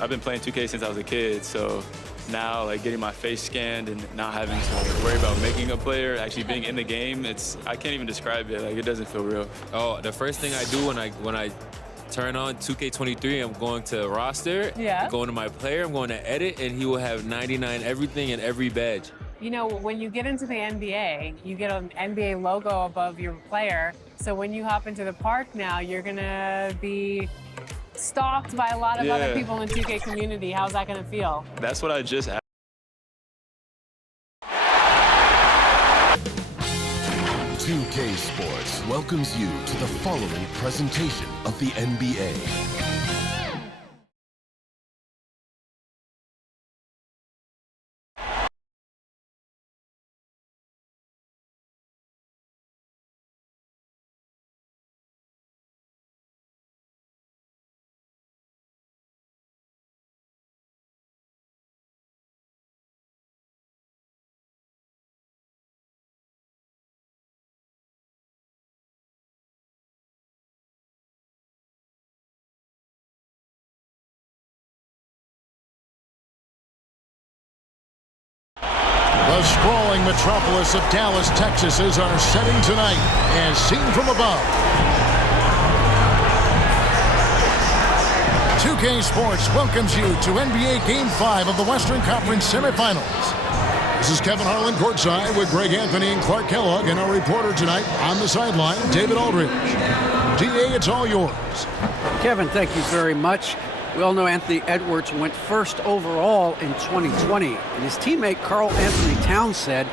I've been playing 2K since I was a kid, so now like getting my face scanned and not having to worry about making a player, actually being in the game, I can't even describe it. Like, it doesn't feel real. Oh, the first thing I do when I turn on 2K23, I'm going to roster, going to my player, I'm going to edit, and he will have 99 everything and every badge. You know, when you get into the NBA, you get an NBA logo above your player. So when you hop into the park now, you're gonna be stalked by a lot of other people in the 2K community. How's that gonna feel? That's what I just asked. 2K Sports welcomes you to the following presentation of the NBA. The sprawling metropolis of Dallas, Texas is our setting tonight, as seen from above. 2K Sports welcomes you to NBA Game 5 of the Western Conference semifinals. This is Kevin Harlan courtside with Greg Anthony and Clark Kellogg, and our reporter tonight on the sideline, David Aldridge. DA, it's all yours. Kevin, thank you very much. We all know Anthony Edwards went first overall in 2020, and his teammate karl-Anthony Towns said,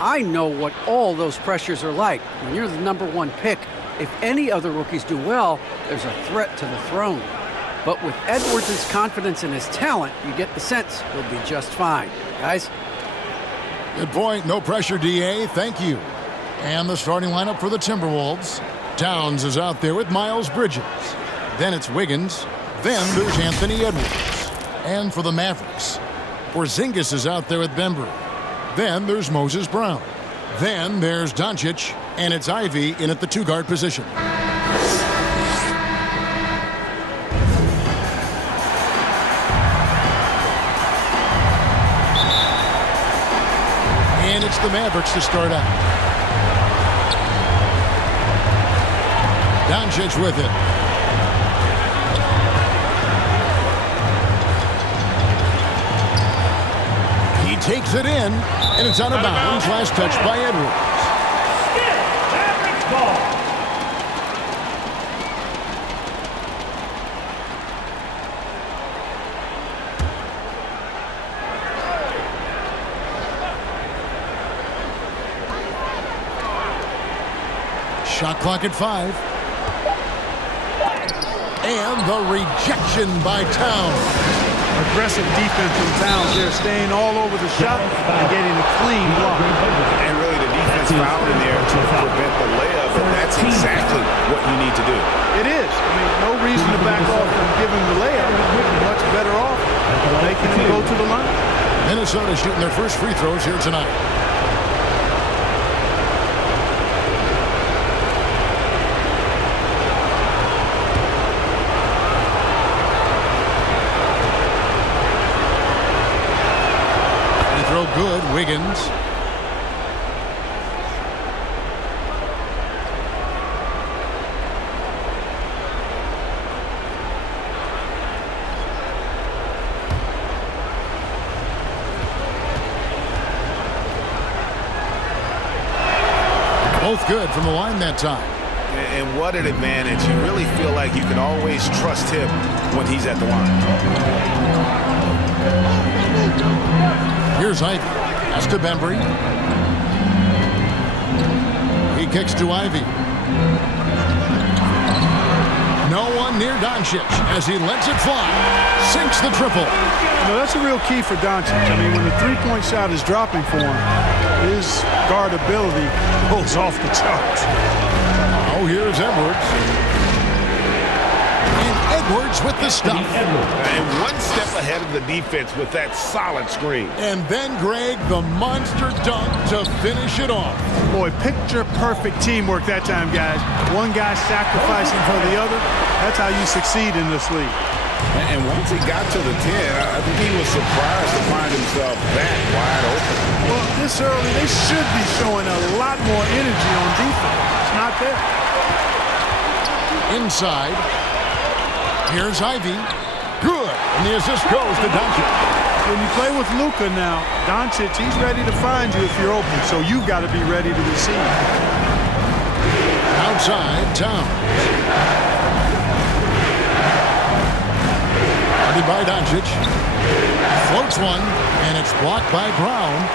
"I know what all those pressures are like. When you're the #1 pick, if any other rookies do well, there's a threat to the throne." But with Edwards' confidence in his talent, you get the sense he'll be just fine. Guys? Good point. No pressure, DA. Thank you. And the starting lineup for the Timberwolves. Towns is out there with Miles Bridges. Then it's Wiggins. Then there's Anthony Edwards. And for the Mavericks, Porzingis is out there with Bembry. Then there's Moses Brown. Then there's Doncic, and it's Ivy in at the two-guard position. And it's the Mavericks to start out. Doncic with it. Takes it in, and it's out of bounds. Last touch by Edwards. Mavericks ball. Shot clock at 5. And the rejection by Towns. Aggressive defense from Towns there, staying all over the shot and getting a clean block. And really the defense fouled in there to prevent the layup, and that's exactly what you need to do. It is. I mean, no reason to back off from giving the layup. You're much better off making him go to the line. Minnesota shooting their first free throws here tonight. Good, Wiggins. Both good from the line that time. And what an advantage. You really feel like you can always trust him when he's at the line. Here's Ivy. That's to Bembry. He kicks to Ivy. No one near Doncic as he lets it fly. Sinks the triple. You know, that's a real key for Doncic. I mean, when the three-point shot is dropping for him, his guardability goes off the charts. Oh, here's Edwards. Edwards with the stop. And one step ahead of the defense with that solid screen. And then, Greg, the monster dunk to finish it off. Boy, picture-perfect teamwork that time, guys. One guy sacrificing for the other. That's how you succeed in this league. And once he got to the 10, I think he was surprised to find himself that wide open. Well, this early, they should be showing a lot more energy on defense. It's not there. Inside. Here's Ivy. Good. And the assist goes to Doncic. When you play with Luka now, Doncic, he's ready to find you if you're open, so you've got to be ready to receive. Outside, Towns. Guarded by Doncic. Floats one, and it's blocked by Brown.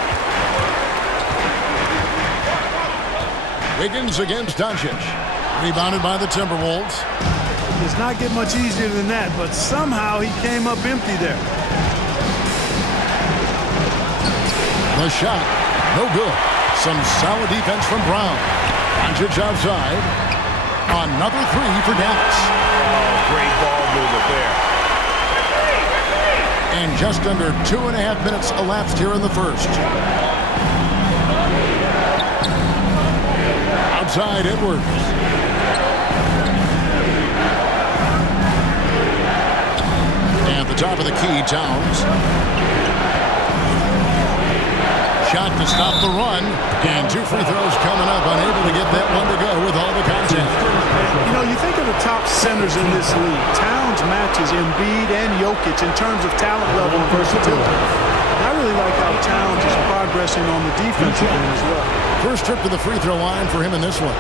Wiggins against Doncic. Rebounded by the Timberwolves. Does not get much easier than that, but somehow he came up empty there. The shot, no good. Some solid defense from Brown. Doncic outside. Another three for Dallas. Oh, great ball movement there. And just under 2.5 minutes elapsed here in the first. Outside Edwards. At the top of the key, Towns. Shot to stop the run. And 2 free throws coming up. Unable to get that one to go with all the contact. You know, you think of the top centers in this league. Towns matches Embiid and Jokic in terms of talent level and versatility. I really like how Towns is progressing on the defensive end as well. First trip to the free throw line for him in this one.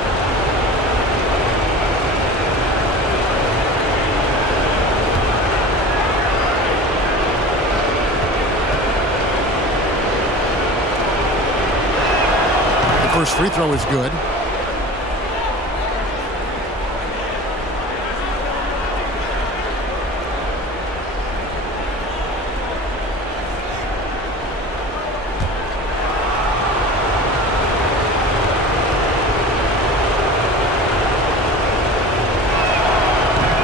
First free throw is good.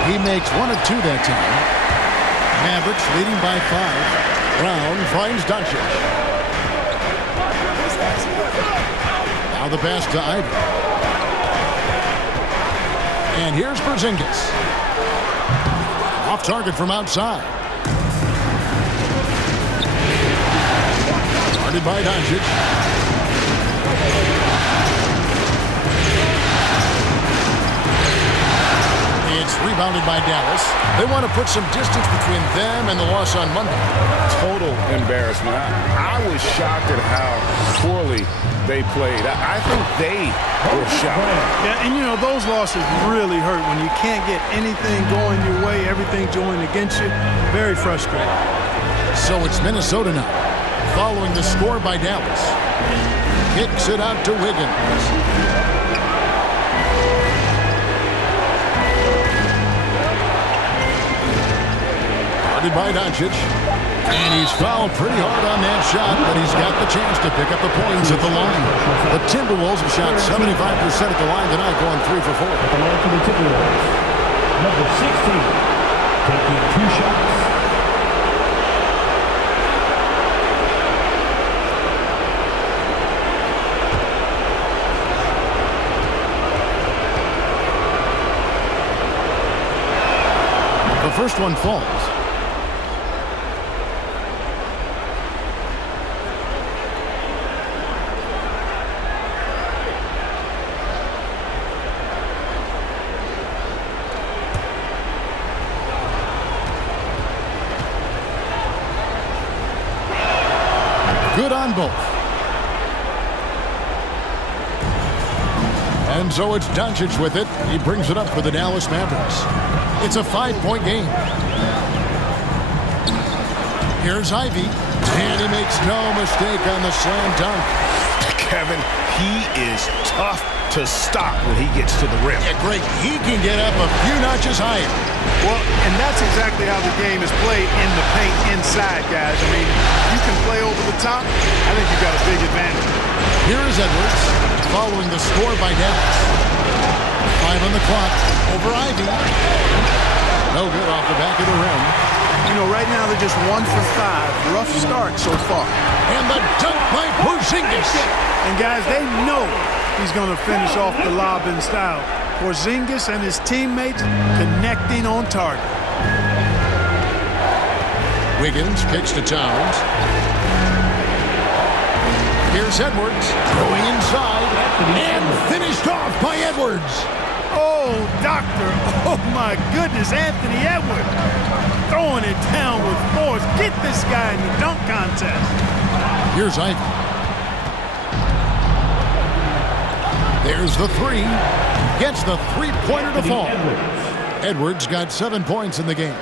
He makes 1 of 2 that time. Mavericks leading by 5. Brown finds Doncic. Now the pass to Ivy. And here's Porzingis. Off target from outside. Guarded by Doncic. It's rebounded by Dallas. They want to put some distance between them and the loss on Monday. Total embarrassment. I was shocked at how poorly they played. I think they were shocked. Yeah, and you know, those losses really hurt when you can't get anything going your way, everything's going against you. Very frustrating. So it's Minnesota now, following the score by Dallas. Kicks it out to Wiggins. Guarded by Doncic. And he's fouled pretty hard on that shot, but he's got the chance to pick up the points at the line. The Timberwolves have shot 75% at the line tonight, going 3 for 4. At the line for the Timberwolves, number 16, taking 2 shots. The first one falls. Good on both. And so it's Doncic with it. He brings it up for the Dallas Mavericks. It's a 5-point game. Here's Ivy. And he makes no mistake on the slam dunk. Kevin, he is tough to stop when he gets to the rim. Yeah, great. He can get up a few notches higher. Well, and that's exactly how the game is played in the paint inside, guys. I mean, you can play over the top. I think you've got a big advantage. Here is Edwards, following the score by Dallas. 5 on the clock, over Ivy. No good off the back of the rim. You know, right now they're just 1 for 5. Rough start so far. And the dunk by Porzingis. And guys, they know he's going to finish off the lob in style. Porzingis and his teammates connecting on target. Wiggins kicks to Towns. Here's Edwards going inside and finished off by Edwards. Oh, doctor. Oh, my goodness. Anthony Edwards throwing it down with force. Get this guy in the dunk contest. Here's Ivy. There's the three. Gets the three-pointer to fall. Edwards got 7 points in the game.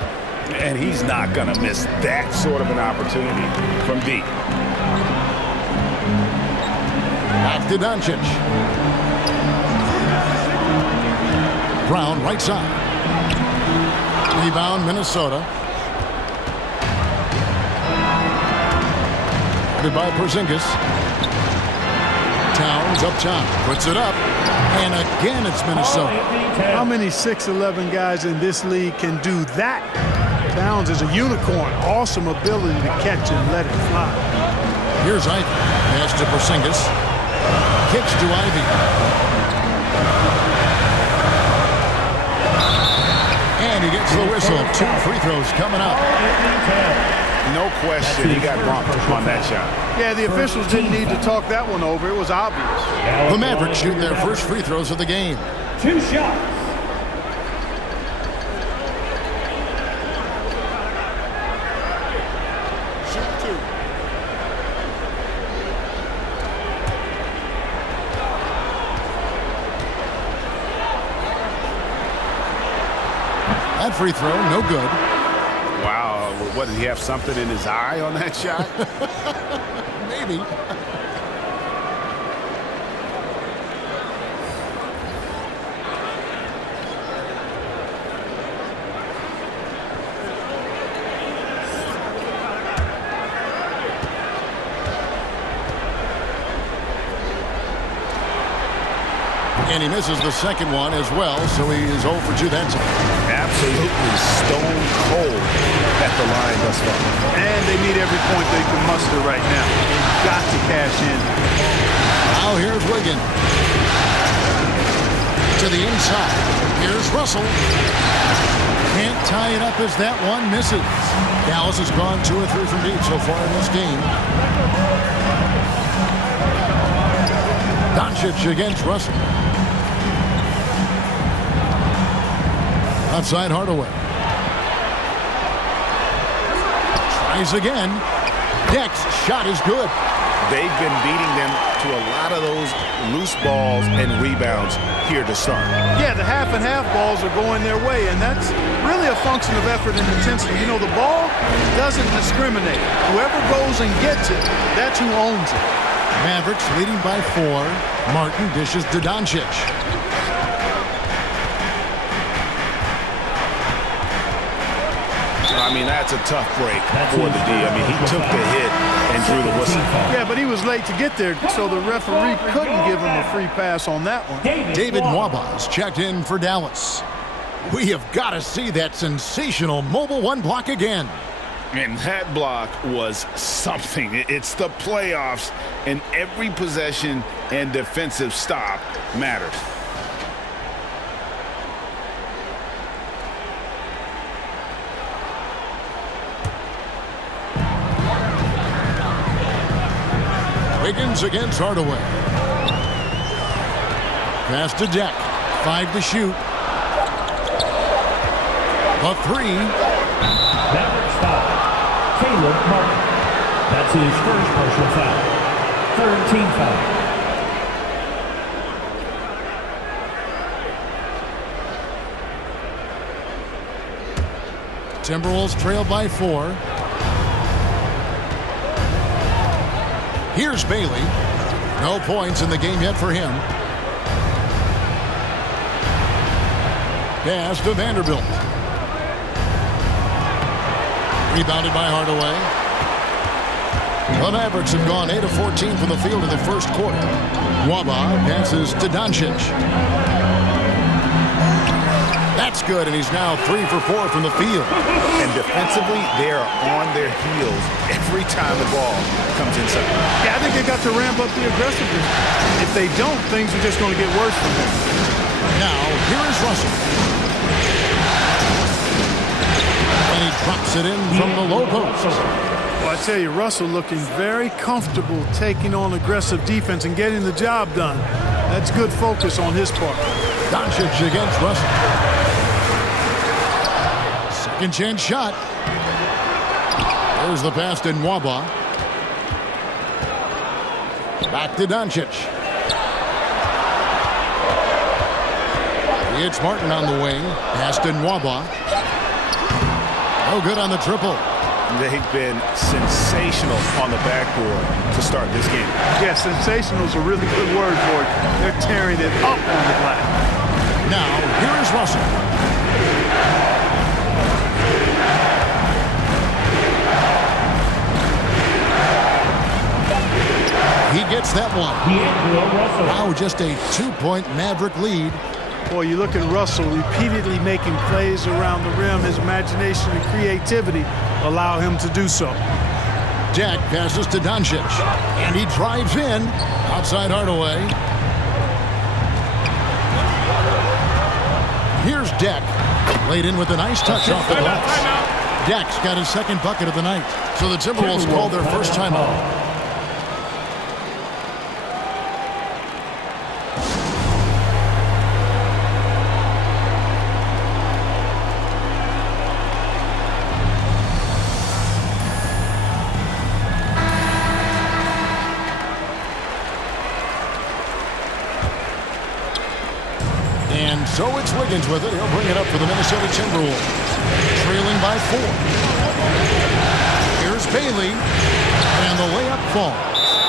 And he's not going to miss that sort of an opportunity from deep. Back to Doncic. Brown right side. Rebound Minnesota. Guarded by Porzingis. Towns up top. Puts it up. And again it's Minnesota. How many 6'11" guys in this league can do that? Towns is a unicorn. Awesome ability to catch and let it fly. Here's Ivy. Pass to Porzingis. Kicks to Ivy. And he gets the whistle. 2 free throws coming up. No question he got bumped on that shot. Yeah, the officials didn't need to talk that one over. It was obvious. The Mavericks shoot their first free throws of the game. 2 shots. That free throw, no good. Wow, what, did he have something in his eye on that shot? Maybe. And he misses the second one as well, so he is 0 for 2 that time. Absolutely stone cold at the line thus far. And they need every point they can muster right now. They've got to cash in. Now here's Wiggins. To the inside. Here's Russell. Can't tie it up as that one misses. Dallas has gone 2 or 3 from deep so far in this game. Doncic against Russell. Outside Hardaway. Tries again. Deck's shot is good. They've been beating them to a lot of those loose balls and rebounds here to start. Yeah, the half and half balls are going their way, and that's really a function of effort and intensity. You know, the ball doesn't discriminate. Whoever goes and gets it, that's who owns it. Mavericks leading by 4. Martin dishes to Doncic. I mean, that's a tough break for the D. I mean, he took the hit and drew the whistle. Yeah, but he was late to get there, so the referee couldn't give him a free pass on that one. David Nwaba checked in for Dallas. We have got to see that sensational mobile 1 block again. And that block was something. It's the playoffs, and every possession and defensive stop matters. Wiggins against Hardaway. Pass to Deck. 5 to shoot. A 3. Mavericks foul. Caleb Martin. That's his first personal foul. Third team foul. Timberwolves trail by 4. Here's Bailey. No points in the game yet for him. Pass to Vanderbilt. Rebounded by Hardaway. The Mavericks have gone 8 of 14 from the field in the first quarter. Nwaba passes to Doncic. That's good, and he's now 3 for 4 from the field. And defensively, they are on their heels every time the ball comes inside. Yeah, I think they got to ramp up the aggressiveness. If they don't, things are just going to get worse for them. Now, here is Russell. And he Drops it in from the low post. Well, I tell you, Russell looking very comfortable taking on aggressive defense and getting the job done. That's good focus on his part. Doncic against Russell. Second chance shot. There's the pass to Nwaba. Back to Doncic. It's Martin on the wing. Pass to Nwaba. No good on the triple. They've been sensational on the backboard to start this game. Yeah, sensational is a really good word for it. They're tearing it up on the glass. Now, here is Russell. He gets that one. Wow, just a 2-point Maverick lead. Boy, you look at Russell repeatedly making plays around the rim. His imagination and creativity allow him to do so. Jack passes to Doncic, and he drives in. Outside Hardaway. Here's Deck. Laid in with a nice touch off the glass. Deck's got his second bucket of the night. So the Timberwolves called their first timeout. So it's Wiggins with it. He'll bring it up for the Minnesota Timberwolves. Trailing by 4. Here's Bailey. And the layup falls.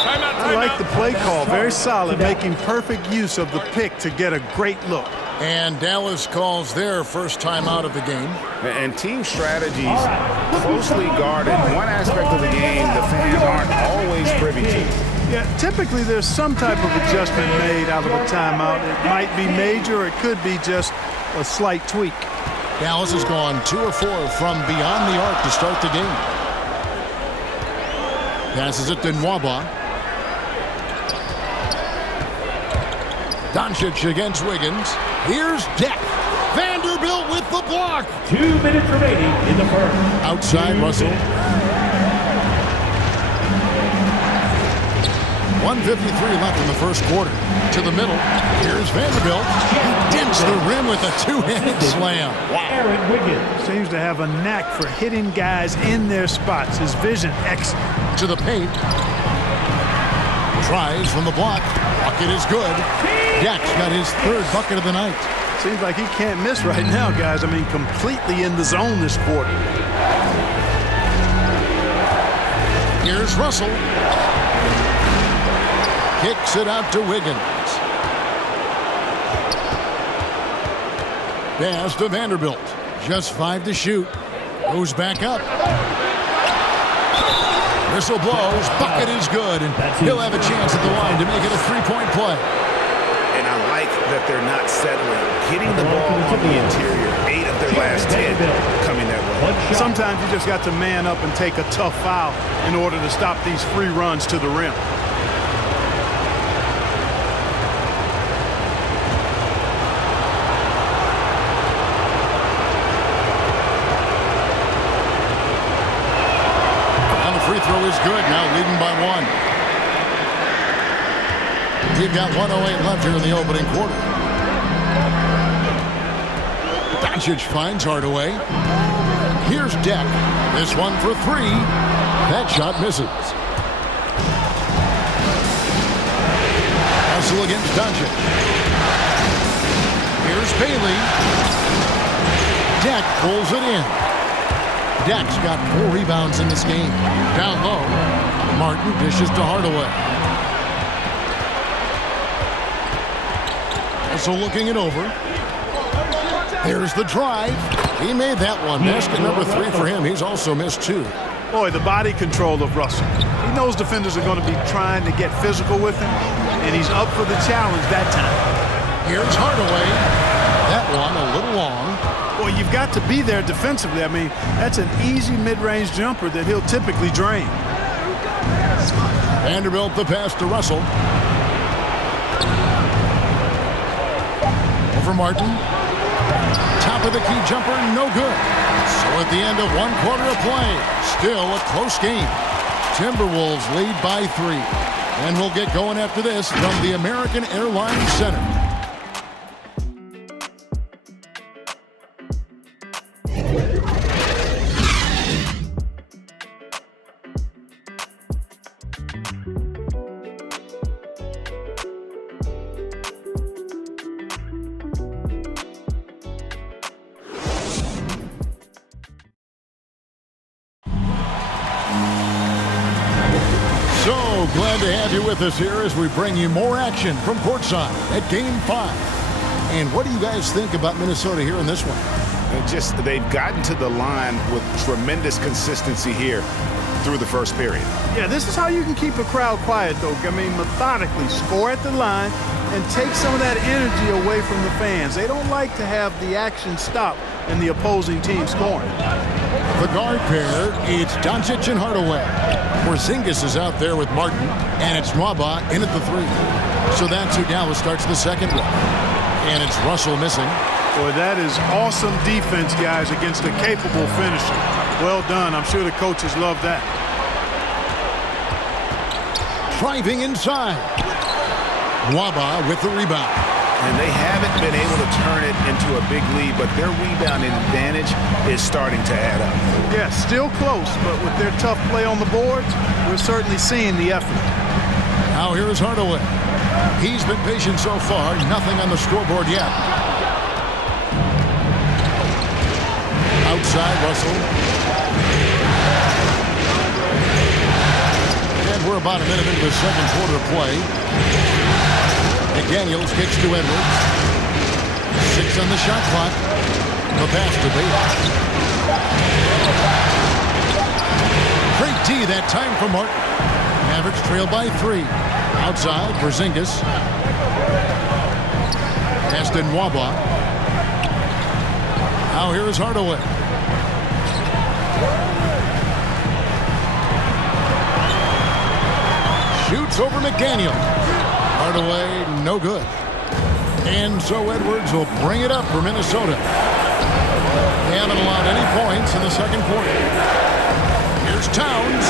I like the play call. Very solid. Making perfect use of the pick to get a great look. And Dallas calls their first time out of the game. And team strategies closely guarded. One aspect of the game the fans aren't always privy to. Yeah, typically there's some type of adjustment made out of a timeout. It might be major, or it could be just a slight tweak. Dallas has gone 2 of 4 from beyond the arc to start the game. Passes it to Nwaba. Doncic against Wiggins. Here's Deck. Vanderbilt with the block. 2 minutes remaining in the first. Outside Russell. 1:53 left in the first quarter. To the middle. Here's Vanderbilt. He dents the rim with a two-handed slam. Aaron Wiggins seems to have a knack for hitting guys in their spots. His vision excellent. To the paint. Tries from the block. Bucket is good. Deck's got his third bucket of the night. Seems like he can't miss right now, guys. I mean, completely in the zone this quarter. Here's Russell. Kicks it out to Wiggins. Pass to Vanderbilt. Just 5 to shoot. Goes back up. Whistle blows. Bucket is good. And he'll have a chance at the line to make it a 3-point play. And I like that they're not settling. Getting the ball on the interior. 8 of their last 10 coming that way. Sometimes you just got to man up and take a tough foul in order to stop these free runs to the rim. Free throw is good. Now leading by 1. We've got 1:08 left here in the opening quarter. Doncic finds Hardaway. Here's Deck. This one for 3. That shot misses. Russell against Doncic. Here's Bailey. Deck pulls it in. Deck's got 4 rebounds in this game. Down low, Martin dishes to Hardaway. So looking it over. There's the drive. He made that one. Basket number 3 for him. He's also missed 2. Boy, the body control of Russell. He knows defenders are going to be trying to get physical with him, and he's up for the challenge that time. Here's Hardaway. That one a little long. Well, you've got to be there defensively. I mean, that's an easy mid-range jumper that he'll typically drain. Vanderbilt the pass to Russell. Over Martin. Top Top of the key jumper, no good. So at the end of 1 quarter of play, still a close game. Timberwolves lead by 3. And we'll get going after this from the American Airlines Center. So glad to have you with us here as we bring you more action from courtside at Game 5. And what do you guys think about Minnesota here in this one? They've gotten to the line with tremendous consistency here through the first period. Yeah, this is how you can keep a crowd quiet, though. I mean, methodically score at the line and take some of that energy away from the fans. They don't like to have the action stop and the opposing team scoring. The guard pair, it's Doncic and Hardaway. Porzingis is out there with Martin, and it's Nwaba in at the 3. So that's who Dallas starts the second one. And it's Russell missing. Boy, that is awesome defense, guys, against a capable finisher. Well done. I'm sure the coaches love that. Driving inside. Nwaba with the rebound. And they haven't been able to turn it into a big lead, but their rebounding advantage is starting to add up. Yeah, still close, but with their tough play on the boards, we're certainly seeing the effort. Now here is Hardaway. He's been patient so far, nothing on the scoreboard yet. Outside, Russell. And we're about a minute into the second quarter of play. McDaniels kicks to Edwards. 6 on the shot clock. The pass to Bates. Great D that time for Martin. Mavericks trail by 3. Outside, Porzingis. Pass to Nwaba. Now here is Hardaway. Shoots over McDaniel. Hardaway, no good. And so Edwards will bring it up for Minnesota. They haven't allowed any points in the second quarter. Here's Towns.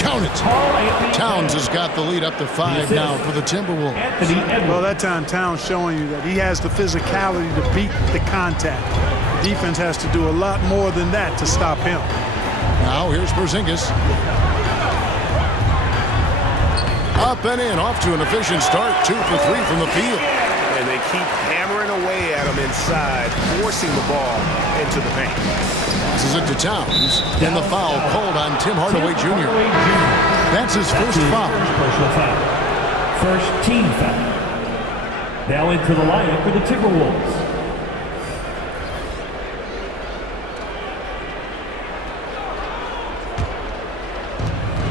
Count it. Towns has got the lead up to 5 now for the Timberwolves. Well, that time Towns showing you that he has the physicality to beat the contact. The defense has to do a lot more than that to stop him. Now here's Porzingis. Up and in, off to an efficient start. 2 for 3 from the field. And they keep hammering away at him inside, forcing the ball into the paint. Passes it to Towns. Then the foul called on Tim Hardaway Jr. That's his first foul. Personal foul. First team foul. Now into the lineup for the Timberwolves.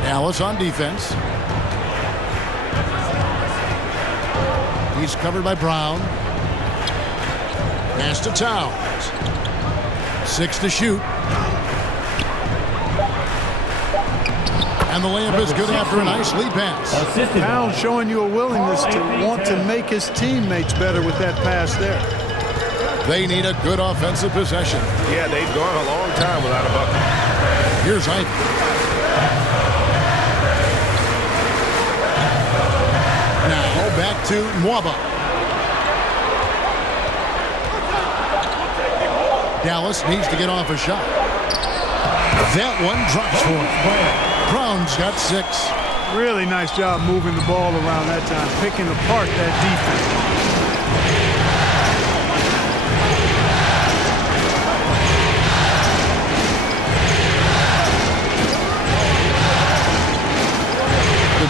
Dallas on defense. He's covered by Brown. Pass to Towns. 6 to shoot. And the layup is good after a nice lead pass. Towns showing you a willingness to want to make his teammates better with that pass there. They need a good offensive possession. Yeah, they've gone a long time without a bucket. Here's Ike. Now back to Nwaba. Dallas needs to get off a shot. That one drops for him. Brown's got 6. Really nice job moving the ball around that time, picking apart that defense.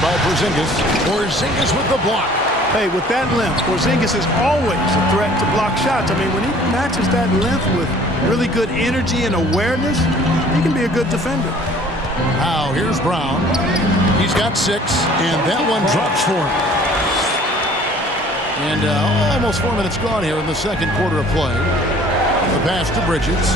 By Porzingis. Porzingis with the block. Hey, with that length, Porzingis is always a threat to block shots. I mean, when he matches that length with really good energy and awareness, he can be a good defender. Now, here's Brown. He's got 6, and that one drops for him. And almost 4 minutes gone here in the second quarter of play. The pass to Bridges.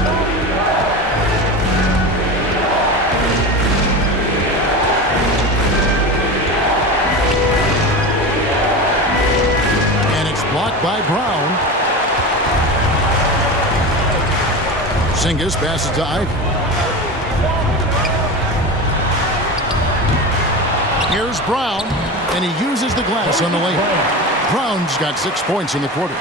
Blocked by Brown. Porzingis passes to Ivy. Here's Brown, and he uses the glass on the layup. Brown's got 6 points in the quarter.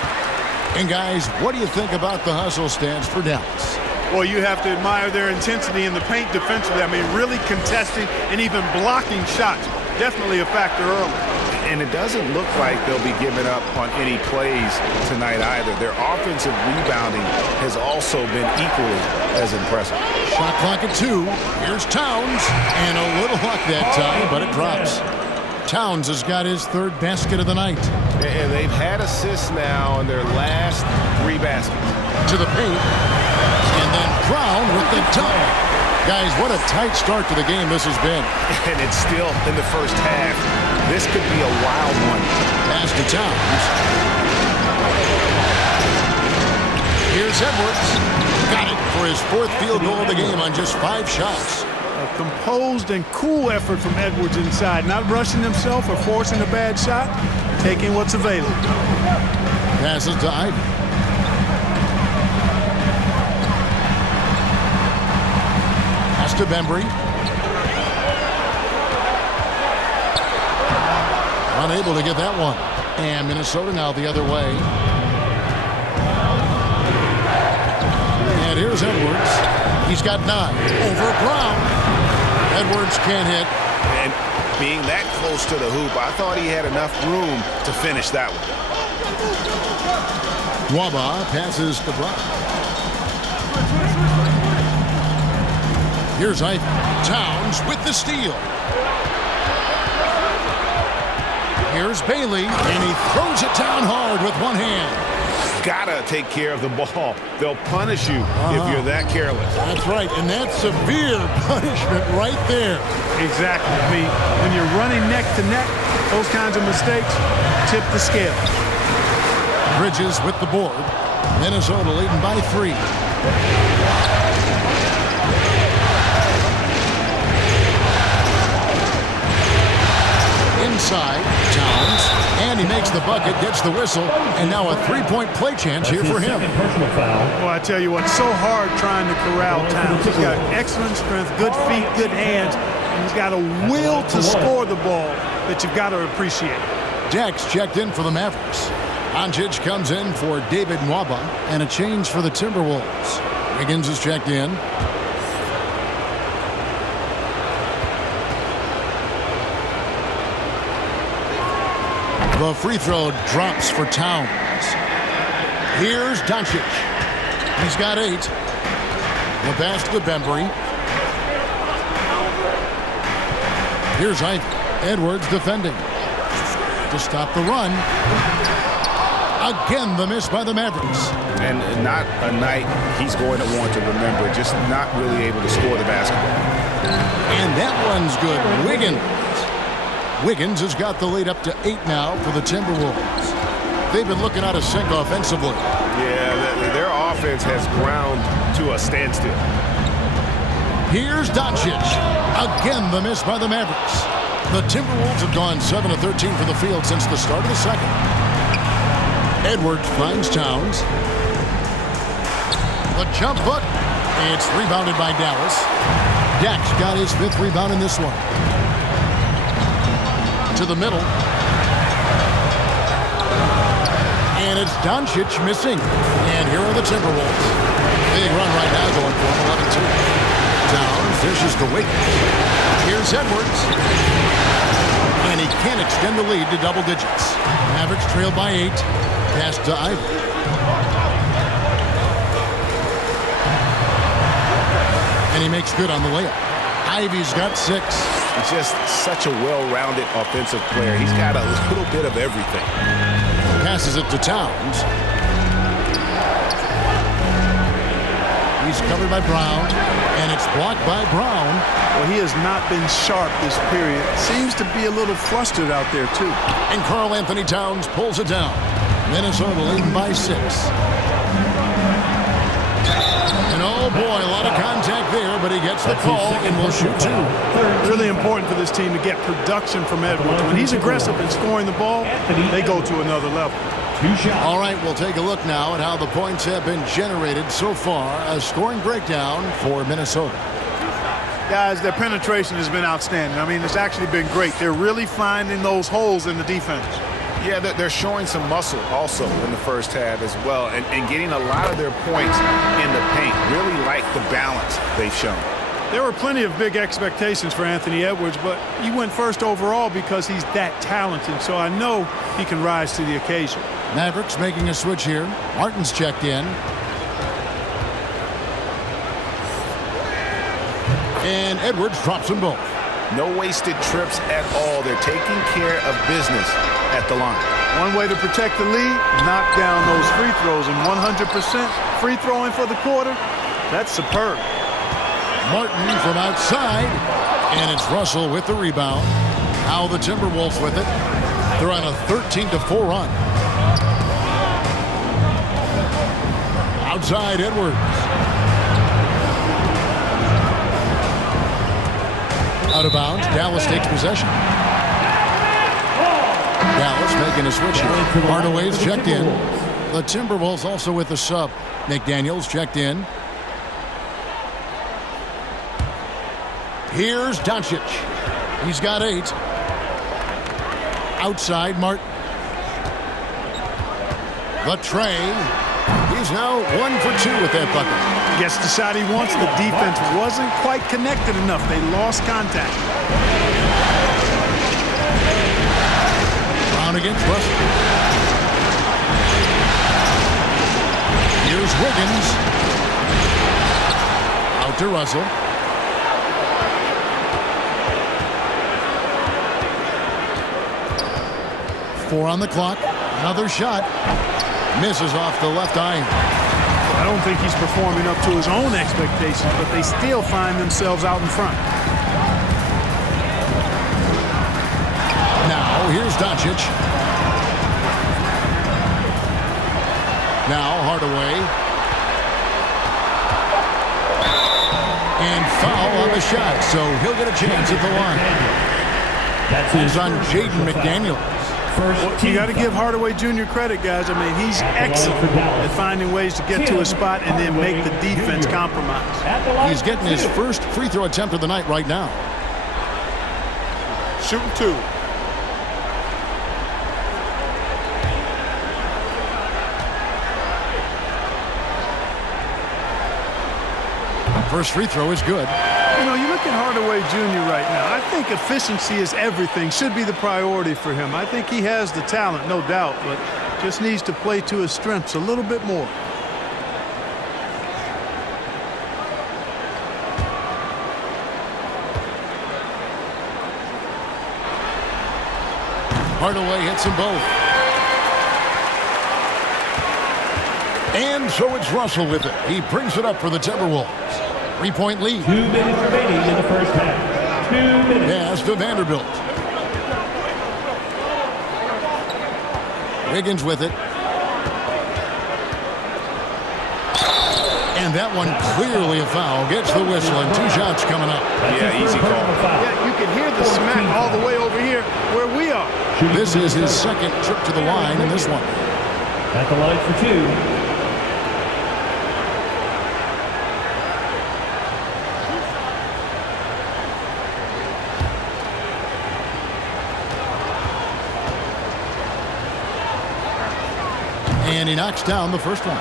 And guys, what do you think about the hustle stance for Dallas? Well, you have to admire their intensity in the paint defensively. I mean, really contesting and even blocking shots. Definitely a factor early. And it doesn't look like they'll be giving up on any plays tonight either. Their offensive rebounding has also been equally as impressive. Shot clock at 2. Here's Towns, and a little luck that time, but it drops. Towns has got his 3rd basket of the night. And they've had assists now in their last 3 baskets. To the paint, and then Brown with the dunk. Guys, what a tight start to the game this has been. And it's still in the first half. This could be a wild one. Pass to Towns. Here's Edwards. Got it for his 4th field goal of the game on just 5 shots. A composed and cool effort from Edwards inside. Not rushing himself or forcing a bad shot. Taking what's available. Passes to Ivy. Pass to Bembry. Unable to get that one. And Minnesota now the other way. And here's Edwards. He's got 9. Over Brown. Edwards can't hit. And being that close to the hoop, I thought he had enough room to finish that one. Waba passes to Brown. Here's Ivy. Towns with the steal. Here's Bailey, and he throws it down hard with one hand. Gotta take care of the ball. They'll punish you if you're that careless. That's right, and that's severe punishment right there. Exactly. I mean, when you're running neck to neck, those kinds of mistakes tip the scale. Bridges with the board. Minnesota leading by 3. Inside, Towns, and he makes the bucket, gets the whistle, and now a 3-point play chance here for him. Well, I tell you what, so hard trying to corral Towns. He's got excellent strength, good feet, good hands, and he's got a will to score the ball that you've got to appreciate. Dex checked in for the Mavericks. Doncic comes in for David Nwaba, and a change for the Timberwolves. Wiggins is checked in. The free throw drops for Towns. Here's Doncic. He's got 8. The pass to Bembry. Here's Ivy. Edwards defending. To stop the run. Again, the miss by the Mavericks. And not a night he's going to want to remember, just not really able to score the basketball. And that one's good. Wiggins has got the lead up to 8 now for the Timberwolves. They've been looking out of sync offensively. Yeah, their offense has ground to a standstill. Here's Doncic. Again, the miss by the Mavericks. The Timberwolves have gone 7 of 13 from the field since the start of the second. Edwards finds Towns. The jump hook. It's rebounded by Dallas. Dex got his 5th rebound in this one. To the middle. And it's Doncic missing. And here are the Timberwolves. Big run right now going for 11-2. Towns dishes to Wiggins. Here's Edwards. And he can't extend the lead to double digits. Mavericks trail by 8. Pass to Ivy. And he makes good on the layup. Ivy's got 6. Just such a well-rounded offensive player. He's got a little bit of everything. Passes it to Towns. He's covered by Brown, and it's blocked by Brown. Well, he has not been sharp this period. Seems to be a little flustered out there, too. And Karl-Anthony Towns pulls it down. Minnesota leading by 6. And oh boy, a lot of contact there, but he gets the call and will shoot 2. Really important for this team to get production from Edwards. When he's aggressive in scoring the ball, they go to another level. 2 shots. All right, we'll take a look now at how the points have been generated so far. A scoring breakdown for Minnesota. Guys, their penetration has been outstanding. I mean, it's actually been great. They're really finding those holes in the defense. Yeah, they're showing some muscle also in the first half as well, and getting a lot of their points in the paint. Really like the balance they've shown. There were plenty of big expectations for Anthony Edwards, but he went first overall because he's that talented, so I know he can rise to the occasion. Mavericks making a switch here. Martin's checked in. And Edwards drops them both. No wasted trips at all. They're taking care of business at the line. One way to protect the lead, knock down those free throws, and 100% free throwing for the quarter, that's superb. Martin from outside, and it's Russell with the rebound. Now the Timberwolves with it. They're on a 13-4 run. Outside Edwards. Out of bounds. Dallas takes possession. Dallas making a switch here. Hardaway's checked in. The Timberwolves also with the sub. McDaniels checked in. Here's Doncic. He's got 8. Outside Martin. The tray. He's now 1 for 2 with that bucket. Gets the shot he wants. The defense wasn't quite connected enough. They lost contact. Brown against Russell. Here's Wiggins. Out to Russell. Four on the clock. Another shot. Misses off the left iron. I don't think he's performing up to his own expectations, but they still find themselves out in front. Now, here's Doncic. Now, Hardaway. And foul on the shot, so he'll get a chance at the line. It's on Jaden McDaniels. Well, you got to give Hardaway Jr. credit, guys. I mean, he's excellent at finding ways to get to a spot and then make the defense compromise. He's getting his first free throw attempt of the night right now. Shooting 2. First free throw is good. You know, you look at Hardaway Jr. right now. I think efficiency is everything, should be the priority for him. I think he has the talent, no doubt, but just needs to play to his strengths a little bit more. Hardaway hits them both. And so it's Russell with it. He brings it up for the Timberwolves. 3-point lead. 2 minutes remaining in the first half. 2 minutes. Pass to Vanderbilt. Wiggins with it. And that one clearly a foul. Gets the whistle and 2 shots coming up. Yeah, easy call. Yeah, you can hear the smack all the way over here where we are. This is his second trip to the line in this one. At the line for 2. And he knocks down the first one.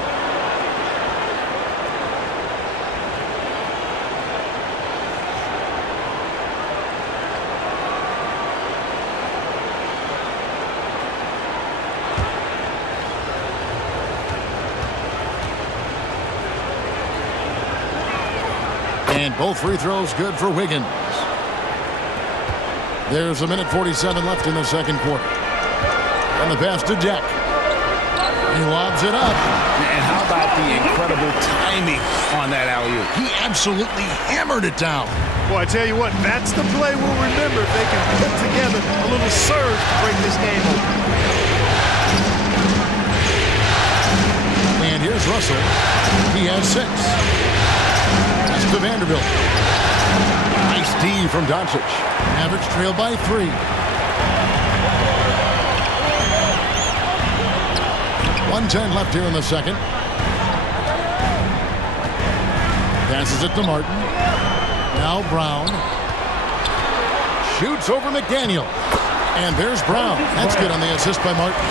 And both free throws good for Wiggins. There's a minute 47 left in the second quarter. And the pass to Jack. He lobs it up. And how about the incredible timing on that alley-oop? He absolutely hammered it down. Boy, I tell you what, that's the play we'll remember if they can put together a little surge to break this game open. And here's Russell. He has 6. That's to Vanderbilt. Nice D from Doncic. Mavericks trail by 3. 1:10 left here in the second. Passes it to Martin. Now Brown. Shoots over McDaniel. And there's Brown. That's good on the assist by Martin.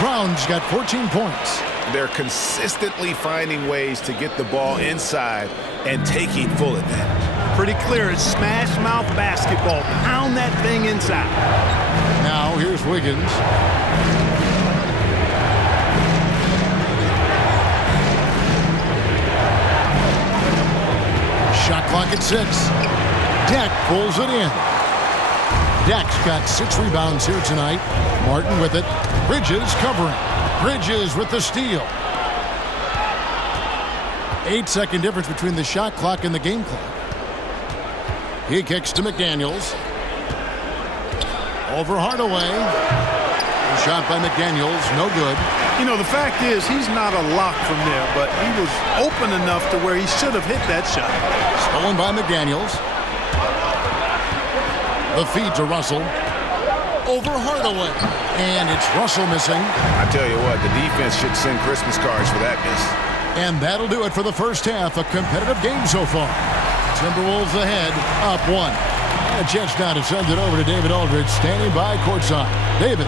Brown's got 14 points. They're consistently finding ways to get the ball inside and taking full advantage. Pretty clear. It's smash mouth basketball. Pound that thing inside. Now here's Wiggins. Shot clock at 6. Deck pulls it in. Deck's got 6 rebounds here tonight. Martin with it. Bridges covering. Bridges with the steal. 8-second difference between the shot clock and the game clock. He kicks to McDaniels. Over Hardaway. Shot by McDaniels, no good. You know, the fact is he's not a lock from there, but he was open enough to where he should have hit that shot. Stolen by McDaniels. The feed to Russell. Over Hardaway. And it's Russell missing. I tell you what, the defense should send Christmas cards for that miss. And that'll do it for the first half. A competitive game so far. Timberwolves ahead, up 1. And a chance now to send it over to David Aldridge, standing by courtside. David.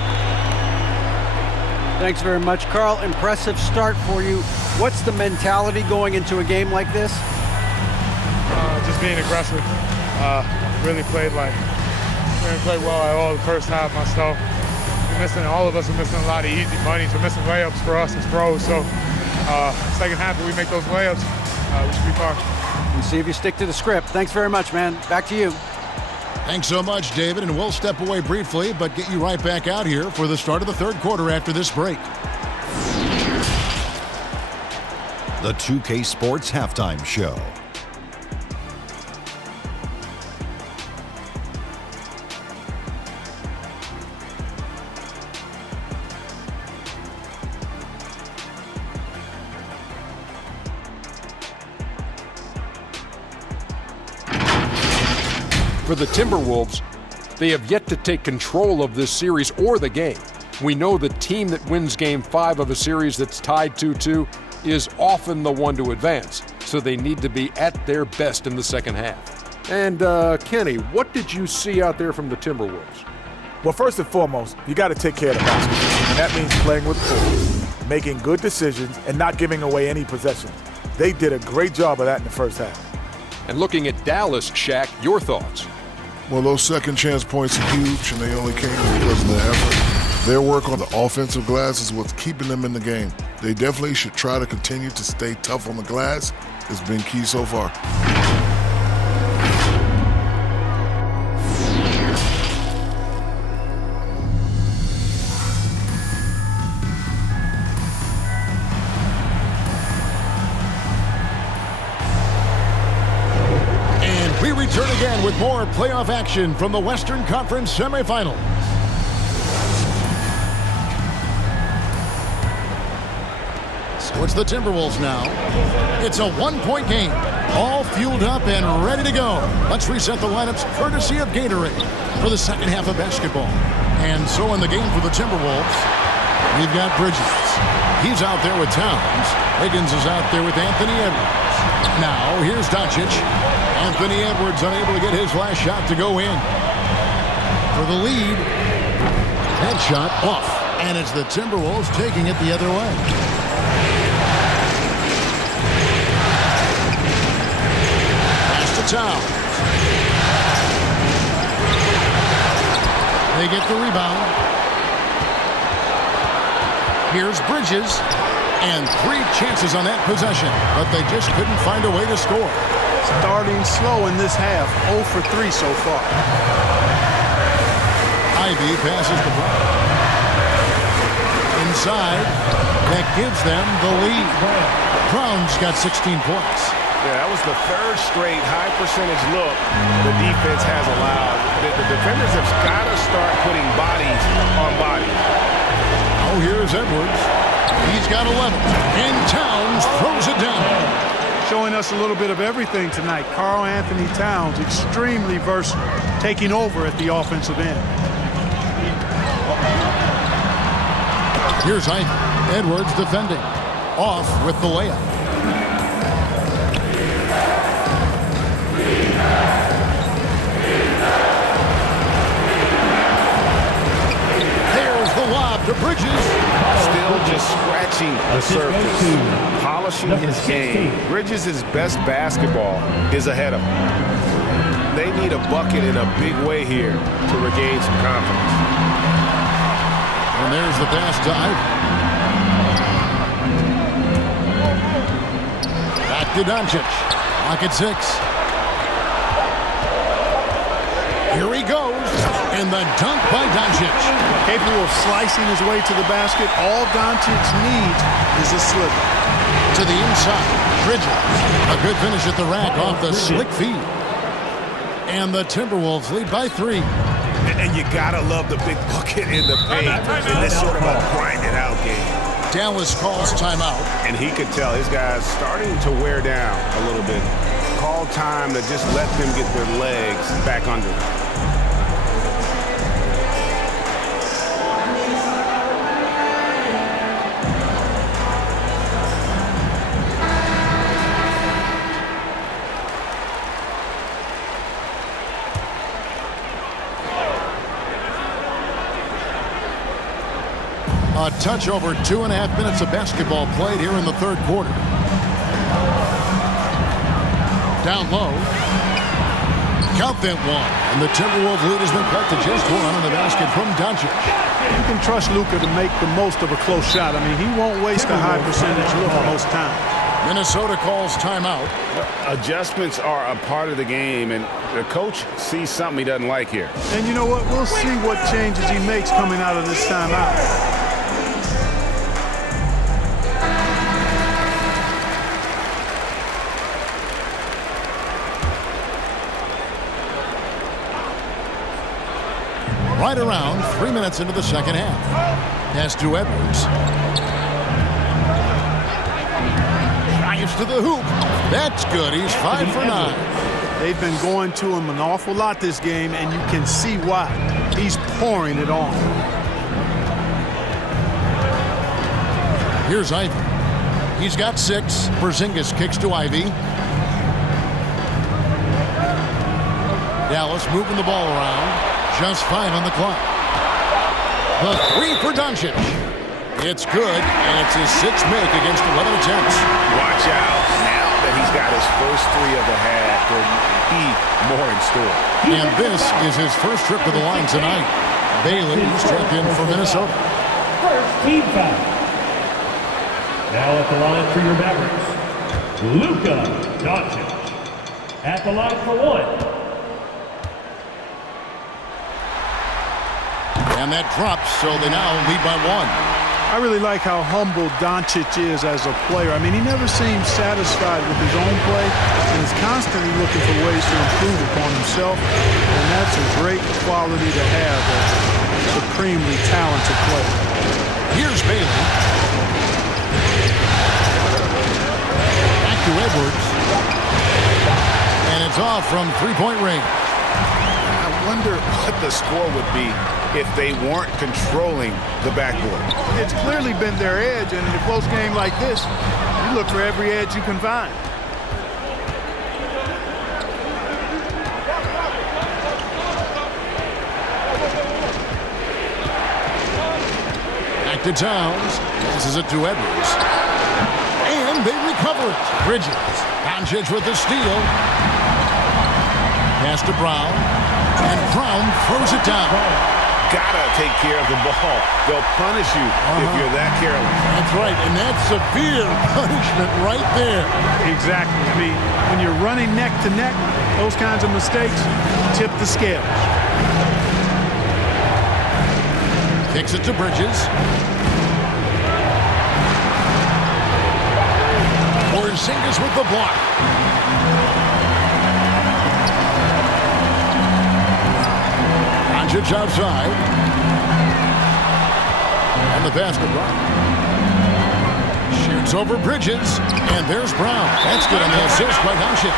Thanks very much, Karl. Impressive start for you. What's the mentality going into a game like this? Just being aggressive. Really played well at all the first half myself. All of us are missing a lot of easy money. We're missing layups for us as pros. So second half, if we make those layups, we should be fine. And see if you stick to the script. Thanks very much, man. Back to you. Thanks so much, David, and we'll step away briefly, but get you right back out here for the start of the third quarter after this break. The 2K Sports Halftime Show. For the Timberwolves, they have yet to take control of this series or the game. We know the team that wins Game 5 of a series that's tied 2-2 is often the one to advance, so they need to be at their best in the second half. And Kenny, what did you see out there from the Timberwolves? Well, first and foremost, you got to take care of the basketball, and that means playing with force, making good decisions, and not giving away any possessions. They did a great job of that in the first half. And looking at Dallas, Shaq, your thoughts? Well, those second chance points are huge, and they only came because of their effort. Their work on the offensive glass is what's keeping them in the game. They definitely should try to continue to stay tough on the glass. It's been key so far. We return again with more playoff action from the Western Conference semifinals. So it's the Timberwolves now. It's a one-point game. All fueled up and ready to go. Let's reset the lineups courtesy of Gatorade for the second half of basketball. And so in the game for the Timberwolves, we've got Bridges. He's out there with Towns. Wiggins is out there with Anthony Edwards. Now here's Doncic. Anthony Edwards unable to get his last shot to go in. For the lead. That shot off. And it's the Timberwolves taking it the other way. Pass to Towns. They get the rebound. Here's Bridges. And 3 chances on that possession, but they just couldn't find a way to score. Starting slow in this half, 0 for 3 so far. Ivy passes to Brown. Inside, that gives them the lead. Brown's got 16 points. Yeah, that was the third straight high percentage look the defense has allowed. The defenders have got to start putting bodies on bodies. Oh, here's Edwards. He's got 11. And Towns throws it down. Showing us a little bit of everything tonight. Karl-Anthony Towns, extremely versatile, taking over at the offensive end. Here's Ivy. Edwards defending. Off with the layup. There's the lob to Bridges. Still just scratching the surface, polishing his game. Bridges' best basketball is ahead of him. They need a bucket in a big way here to regain some confidence. And there's the pass to Ivan. Back to Doncic. Lock at 6. Here he goes. And the dunk by Doncic. Capable of slicing his way to the basket. All Doncic needs is a slipper. To the inside. Bridges. A good finish at the rack off the slick feed. And the Timberwolves lead by 3. And you gotta love the big bucket in the paint in this sort of a grind-it-out game. Dallas calls timeout. And he could tell his guys starting to wear down a little bit. Call time to just let them get their legs back under them. A touch over 2.5 minutes of basketball played here in the third quarter. Down low. Count that one. And the Timberwolves lead has been cut to just 1 on the basket from Doncic. You can trust Luka to make the most of a close shot. I mean, he won't waste a high percentage look most times. Minnesota calls timeout. Adjustments are a part of the game, and the coach sees something he doesn't like here. And you know what? We'll see what changes he makes coming out of this timeout. Right around 3 minutes into the second half. Pass to Edwards. Drives to the hoop. That's good. He's 5 for 9. They've been going to him an awful lot this game, and you can see why. He's pouring it on. Here's Ivy. He's got 6. Porzingis kicks to Ivy. Dallas moving the ball around. Just 5 on the clock. The 3 for Doncic. It's good, and it's his 6th make against 11 attempts. Watch out. Now that he's got his first 3 of the half, there'll be more in store. And this is his first trip to the line tonight. Bailey checked in for Minnesota. First team foul. Now at the line for your Mavericks, Luka Doncic. At the line for 1. And that drops, so they now lead by 1. I really like how humble Doncic is as a player. I mean, he never seems satisfied with his own play and is constantly looking for ways to improve upon himself. And that's a great quality to have as a supremely talented player. Here's Bailey. Back to Edwards. And it's off from three-point range. I wonder what the score would be if they weren't controlling the backboard. It's clearly been their edge, and in a close game like this, you look for every edge you can find. Back to Towns. Passes it to Edwards. And they recover it. Bridges. Doncic with the steal. Pass to Brown. And Brown throws it down. Gotta take care of the ball. They'll punish you if you're that careless. That's right, and that's severe punishment right there. Exactly. I mean, when you're running neck to neck, those kinds of mistakes tip the scales. Kicks it to Bridges. Porzingis with the block. Doncic outside. And the basket block. Shoots over Bridges. And there's Brown. That's good on the assist by Doncic.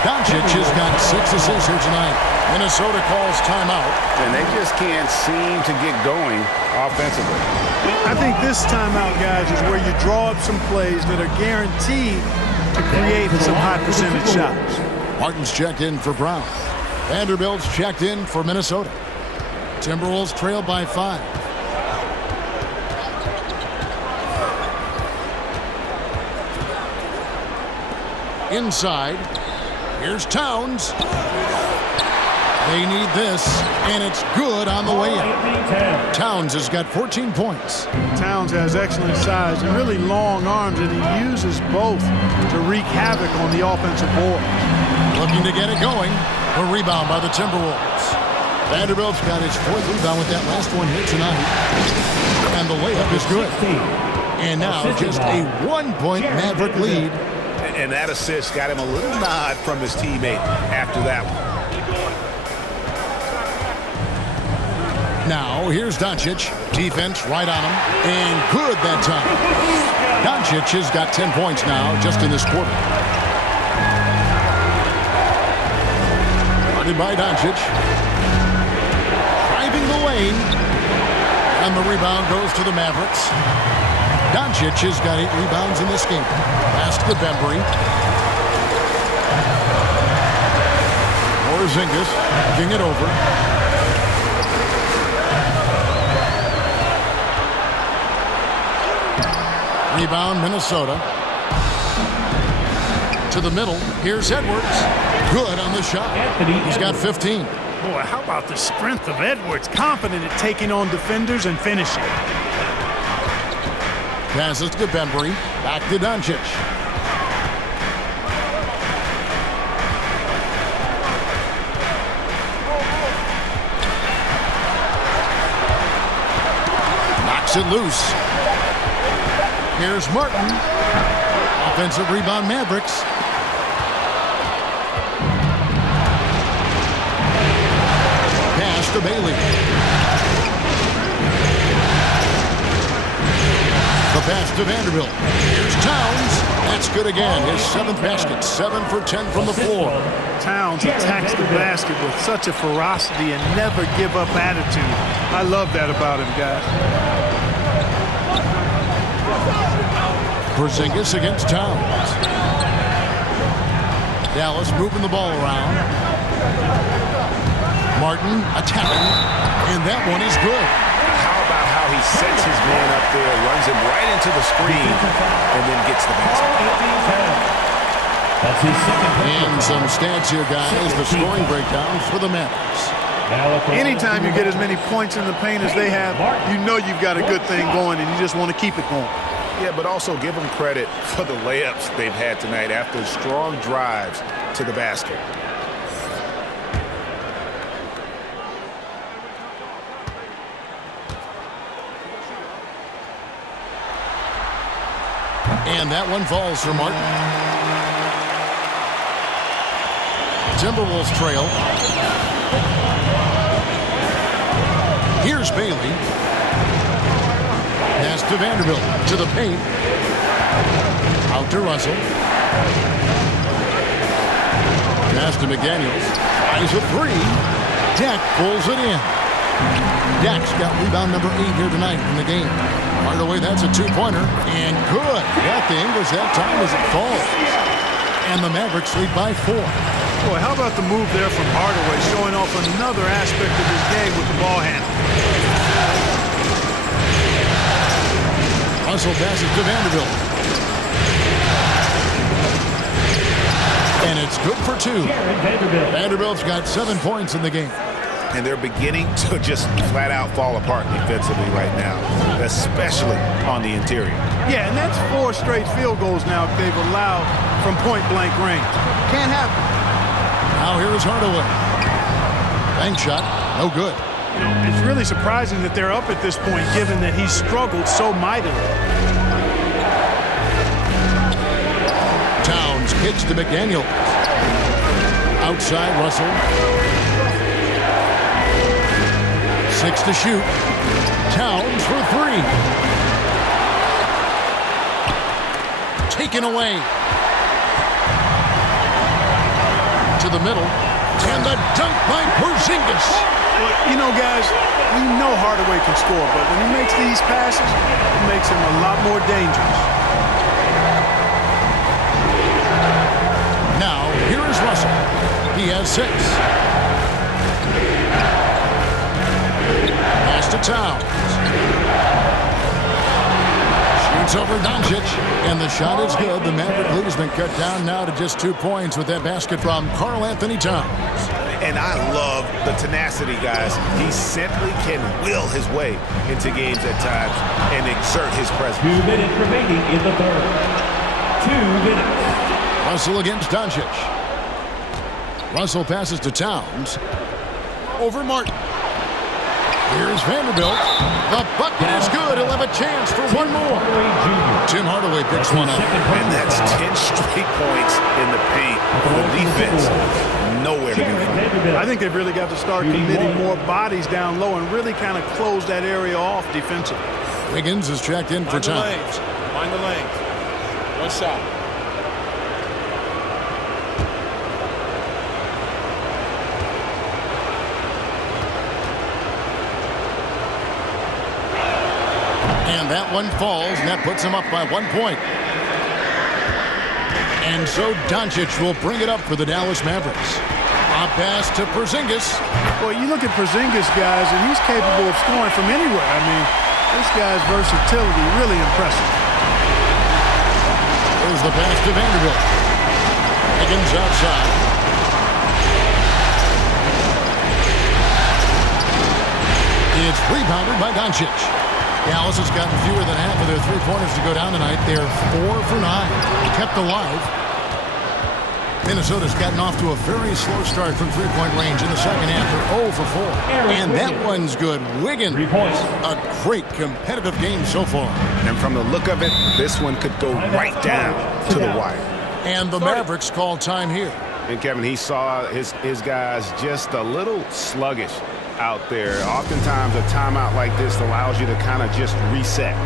Doncic has got 6 assists here tonight. Minnesota calls timeout. And they just can't seem to get going offensively. I think this timeout, guys, is where you draw up some plays that are guaranteed to create some high percentage shots. Martin's checked in for Brown. Vanderbilt's checked in for Minnesota. Timberwolves trail by 5. Inside, here's Towns. They need this, and it's good on the way in. Towns has got 14 points. Towns has excellent size and really long arms, and he uses both to wreak havoc on the offensive board. Looking to get it going. A rebound by the Timberwolves. Vanderbilt's got his 4th rebound with that last one here tonight. And the layup is good. And now just a 1-point Maverick lead. And that assist got him a little nod from his teammate after that one. Now, here's Doncic. Defense right on him. And good that time. Doncic has got 10 points now just in this quarter. Guarded by Doncic. Driving the lane. And the rebound goes to the Mavericks. Doncic has got 8 rebounds in this game. Pass to Bembry. Porzingis looking it over. Rebound, Minnesota. To the middle. Here's Edwards. Good on the shot. He's got 15. Boy, how about the strength of Edwards? Confident at taking on defenders and finishing. Passes to Bembry. Back to Doncic. Knocks it loose. Here's Martin. Offensive rebound, Mavericks. Pass to Bailey. The pass to Vanderbilt. Here's Towns. That's good again. His 7th basket. 7 for 10 from the floor. Towns attacks the basket with such a ferocity and never give up attitude. I love that about him, guys. Porzingis against Towns. Dallas moving the ball around. Martin attacking. And that one is good. He sets his man up there, runs him right into the screen, and then gets the basket. And some stats here, guys. The scoring breakdown for the Mavericks. Anytime you get as many points in the paint as they have, you know you've got a good thing going, and you just want to keep it going. Yeah, but also give them credit for the layups they've had tonight after strong drives to the basket. And that one falls for Martin. Timberwolves trail. Here's Bailey. Pass to Vanderbilt. To the paint. Out to Russell. Pass to McDaniels. Tries a 3. Dak pulls it in. Dak's got rebound number 8 here tonight in the game. Hardaway, that's a 2-pointer. And good. Got the English that time as it falls. And the Mavericks lead by 4. Boy, how about the move there from Hardaway, showing off another aspect of his game with the ball handle. Russell passes to Vanderbilt. And it's good for 2. Vanderbilt's got 7 points in the game. And they're beginning to just flat out fall apart defensively right now, especially on the interior. Yeah, and that's 4 straight field goals now they've allowed from point-blank range. Can't happen. Now here is Hardaway. Bank shot, no good. You know, it's really surprising that they're up at this point, given that he's struggled so mightily. Towns kicks to McDaniel. Outside Russell. 6 to shoot. Towns for 3. Taken away. to the middle. And the dunk by Porzingis. Well, you know, guys, we know Hardaway can score, but when he makes these passes, it makes him a lot more dangerous. Now, here is Russell. He has 6. Pass to Towns. Shoots over Doncic, and the shot is good. The Maverick lead has been cut down now to just 2 points with that basket from Karl-Anthony Towns. And I love the tenacity, guys. He simply can will his way into games at times and exert his presence. 2 minutes remaining in the third. 2 minutes. Russell against Doncic. Russell passes to Towns. Over Martin. Here's Vanderbilt. The bucket is good. He'll have a chance for one more. Tim Hardaway picks one up. And that's 10 straight points in the paint. The defense, nowhere to be found. I think they've really got to start committing more bodies down low and really kind of close that area off defensively. Wiggins is checked in for Towns. Mind the lanes. One shot. And that one falls, and that puts him up by 1 point. And so Doncic will bring it up for the Dallas Mavericks. A pass to Porzingis. Well, you look at Porzingis, guys, and he's capable of scoring from anywhere. I mean, this guy's versatility really impressive. There's the pass to Vanderbilt. Higgins outside. It's rebounded by Doncic. Dallas has gotten fewer than half of their three-pointers to go down tonight. They're 4 for 9. Kept alive. Minnesota's gotten off to a very slow start from three-point range in the second half. They're 0 for 4. And that one's good. Wiggins, a great competitive game so far. And from the look of it, this one could go right down to the wire. And the Mavericks call time here. And Kevin, he saw his guys just a little sluggish out there. Oftentimes a timeout like this allows you to kind of just reset.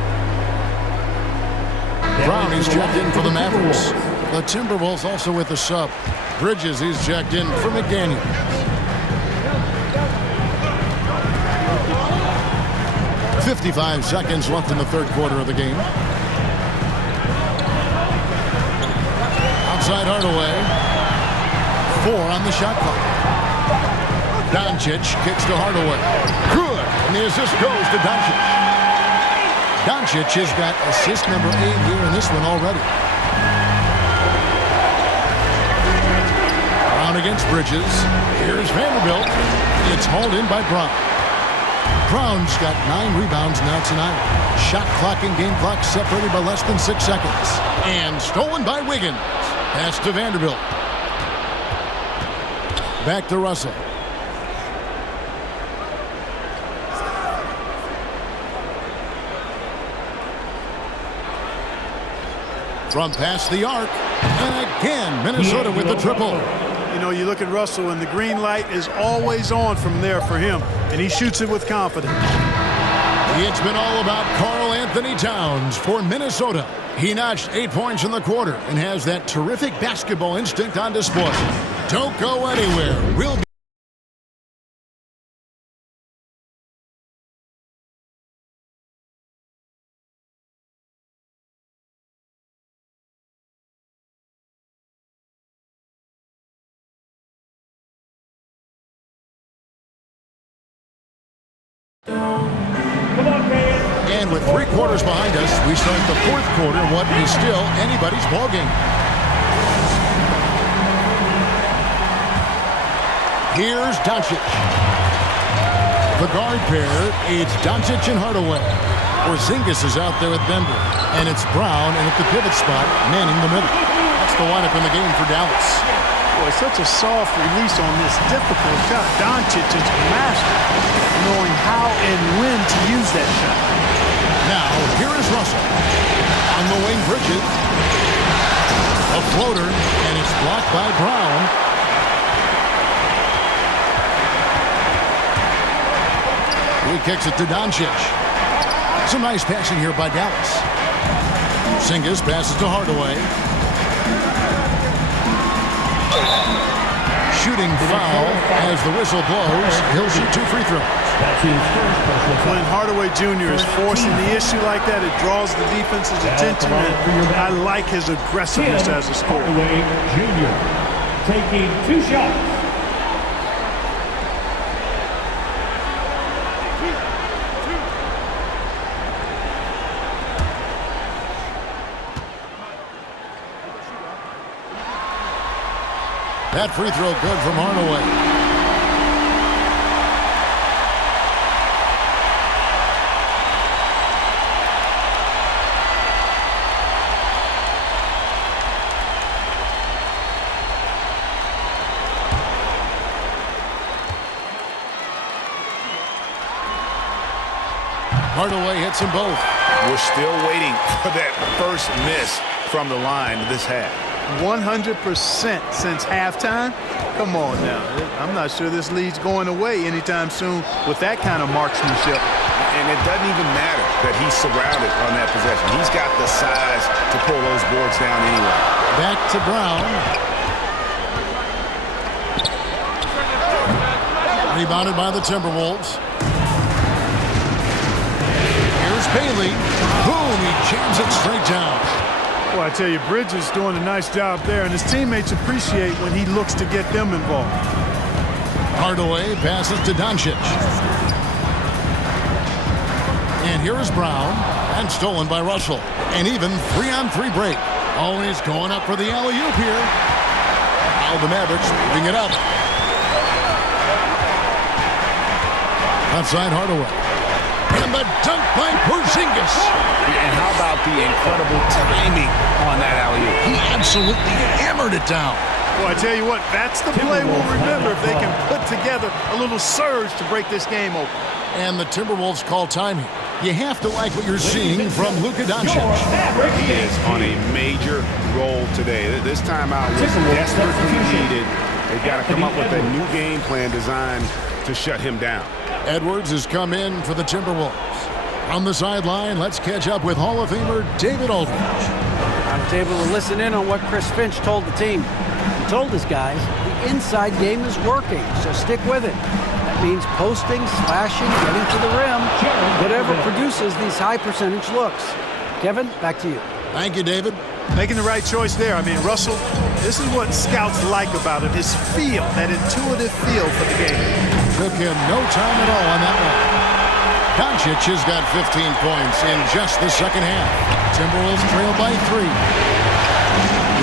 Brown is checked in for the Mavericks. The Timberwolves also with the sub. Bridges, he's checked in for McDaniel. .55 seconds left in the third quarter of the game. Outside Hardaway. 4 on the shot clock. Doncic kicks to Hardaway. Good. And the assist goes to Doncic. Doncic has got assist number 8 here in this one already. Brown against Bridges. Here's Vanderbilt. It's hauled in by Brown. Brown's got 9 rebounds now tonight. Shot clock and game clock separated by less than 6 seconds. And stolen by Wiggins. Pass to Vanderbilt. Back to Russell. From past the arc. And again, Minnesota with the triple. You know, you look at Russell, and the green light is always on from there for him, and he shoots it with confidence. It's been all about Karl-Anthony Towns for Minnesota. He notched 8 points in the quarter and has that terrific basketball instinct on display. Don't go anywhere. We'll be And with 3 quarters behind us, we start the fourth quarter, what is still anybody's ballgame. Here's Doncic. The guard pair, it's Doncic and Hardaway. Porzingis is out there with Bender. And it's Brown, and at the pivot spot, manning the middle. That's the lineup in the game for Dallas. Boy, such a soft release on this difficult shot. Doncic is a master knowing how and when to use that shot. Now, here is Russell. On the wing, Bridges. A floater, and it's blocked by Brown. He kicks it to Doncic. Some nice passing here by Dallas. Porzingis passes to Hardaway. shooting foul as the whistle blows. He'll shoot 2 free throws. When Hardaway Jr. is forcing the issue like that, it draws the defense's attention, and I like his aggressiveness as a scorer. Hardaway Jr. taking 2 shots. That free throw good from Hardaway. Hardaway hits them both. We're still waiting for that first miss from the line this half. 100% since halftime? Come on now. I'm not sure this lead's going away anytime soon with that kind of marksmanship. And it doesn't even matter that he's surrounded on that possession. He's got the size to pull those boards down anyway. Back to Brown. Rebounded by the Timberwolves. Here's Bailey. Boom, he jams it straight down. Well, I tell you, Bridges doing a nice job there, and his teammates appreciate when he looks to get them involved. Hardaway passes to Doncic. And here is Brown, and stolen by Russell. An even 3-on-3 break. Always going up for the alley-oop here. Now the Mavericks moving it up. Outside Hardaway. And the dunk by Porzingis. And how about the incredible timing on that alley-oop? He absolutely hammered it down. Well, I tell you what, that's the play we'll remember if they can put together a little surge to break this game open. And the Timberwolves call time here. You have to like what you're seeing from Luka Doncic. He is on a major roll today. This timeout was desperately needed. They've got to come up with a new game plan designed to shut him down. Edwards has come in for the Timberwolves. On the sideline, let's catch up with Hall of Famer David Aldridge. I was able to listen in on what Chris Finch told the team. He told his guys the inside game is working, so stick with it. That means posting, slashing, getting to the rim, whatever produces these high percentage looks. Kevin, back to you. Thank you, David. Making the right choice there. I mean, Russell, this is what scouts like about him, his feel, that intuitive feel for the game. Took him no time at all on that one. Doncic has got 15 points in just the second half. Timberwolves trail by 3.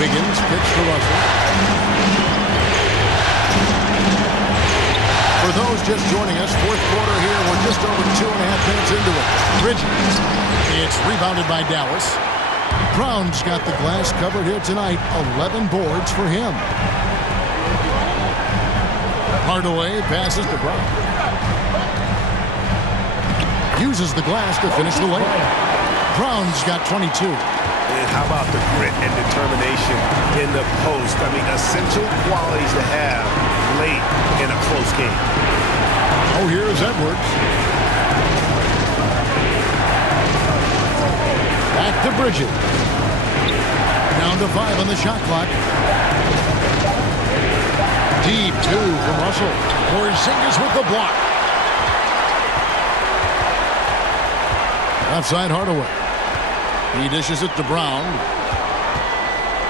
Wiggins kicks to Russell. For those just joining us, fourth quarter here. We're just over 2.5 minutes into it. Bridges. It's rebounded by Dallas. Brown's got the glass covered here tonight. 11 boards for him. Hardaway passes to Brown. Uses the glass to finish the layup. Brown's got 22. And how about the grit and determination in the post? I mean, essential qualities to have late in a close game. Oh, here's Edwards. Back to Bridges. Down to 5 on the shot clock. Deep 2 from Russell. Porzingis with the block. Outside Hardaway. He dishes it to Brown.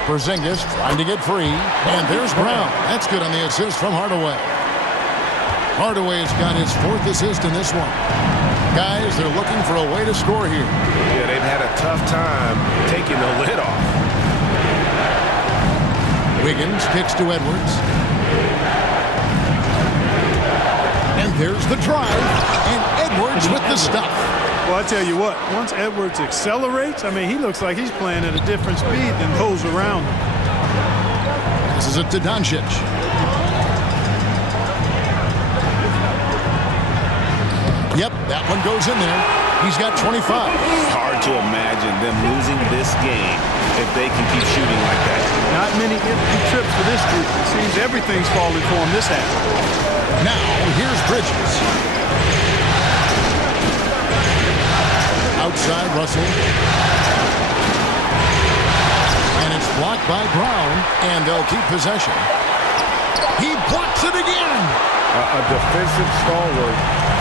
Porzingis trying to get free. And there's Brown. That's good on the assist from Hardaway. Hardaway's got his 4th assist in this one. Guys, they're looking for a way to score here. Yeah, they've had a tough time taking the lid off. Wiggins kicks to Edwards. And there's the drive. And Edwards with the stuff. Well, I tell you what, once Edwards accelerates, I mean, he looks like he's playing at a different speed than those around him. Passes it to Doncic. Yep, that one goes in there. He's got 25. Hard to imagine them losing this game if they can keep shooting like that. Not many empty trips for this group. It seems everything's falling for him this half. Now, here's Bridges. Outside Russell. And it's blocked by Brown, and they'll keep possession. He blocks it again. A defensive stalwart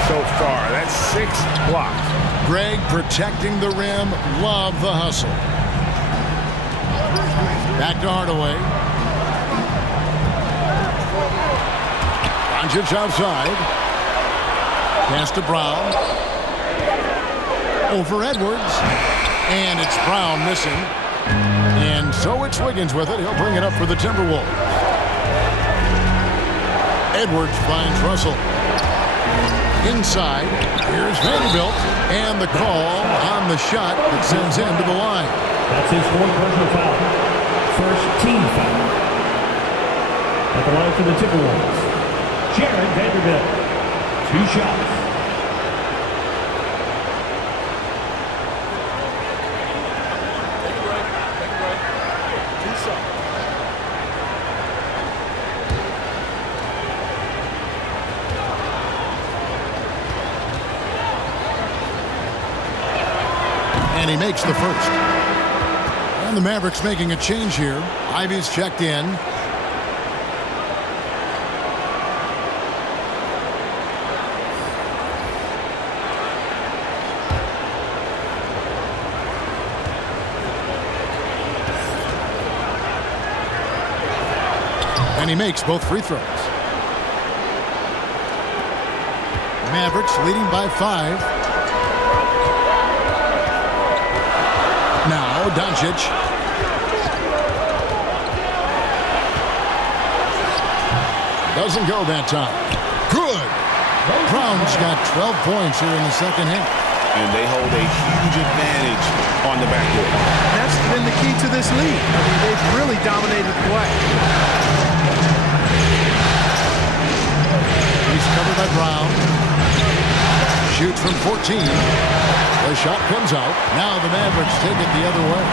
so far. That's 6 blocks. Greg protecting the rim. Love the hustle. Back to Hardaway. Doncic outside. Pass to Brown. Over Edwards. And it's Brown missing. And so it's Wiggins with it. He'll bring it up for the Timberwolves. Edwards finds Russell. Inside. Here's Vanderbilt. And the call on the shot that sends him to the line. That's his 4th personal foul. First team foul. At the line for the Timberwolves, Jared Vanderbilt. 2 shots. And he makes the first. And the Mavericks making a change here. Ivy's checked in. And he makes both free throws. Mavericks leading by 5. Now, Doncic. Doesn't go that time. Good. Brown's got 12 points here in the second half. And they hold a huge advantage on the backcourt. That's been the key to this league. I mean, they've really dominated play. He's covered by Brown. Shoots from 14. The shot comes out. Now the Mavericks take it the other way.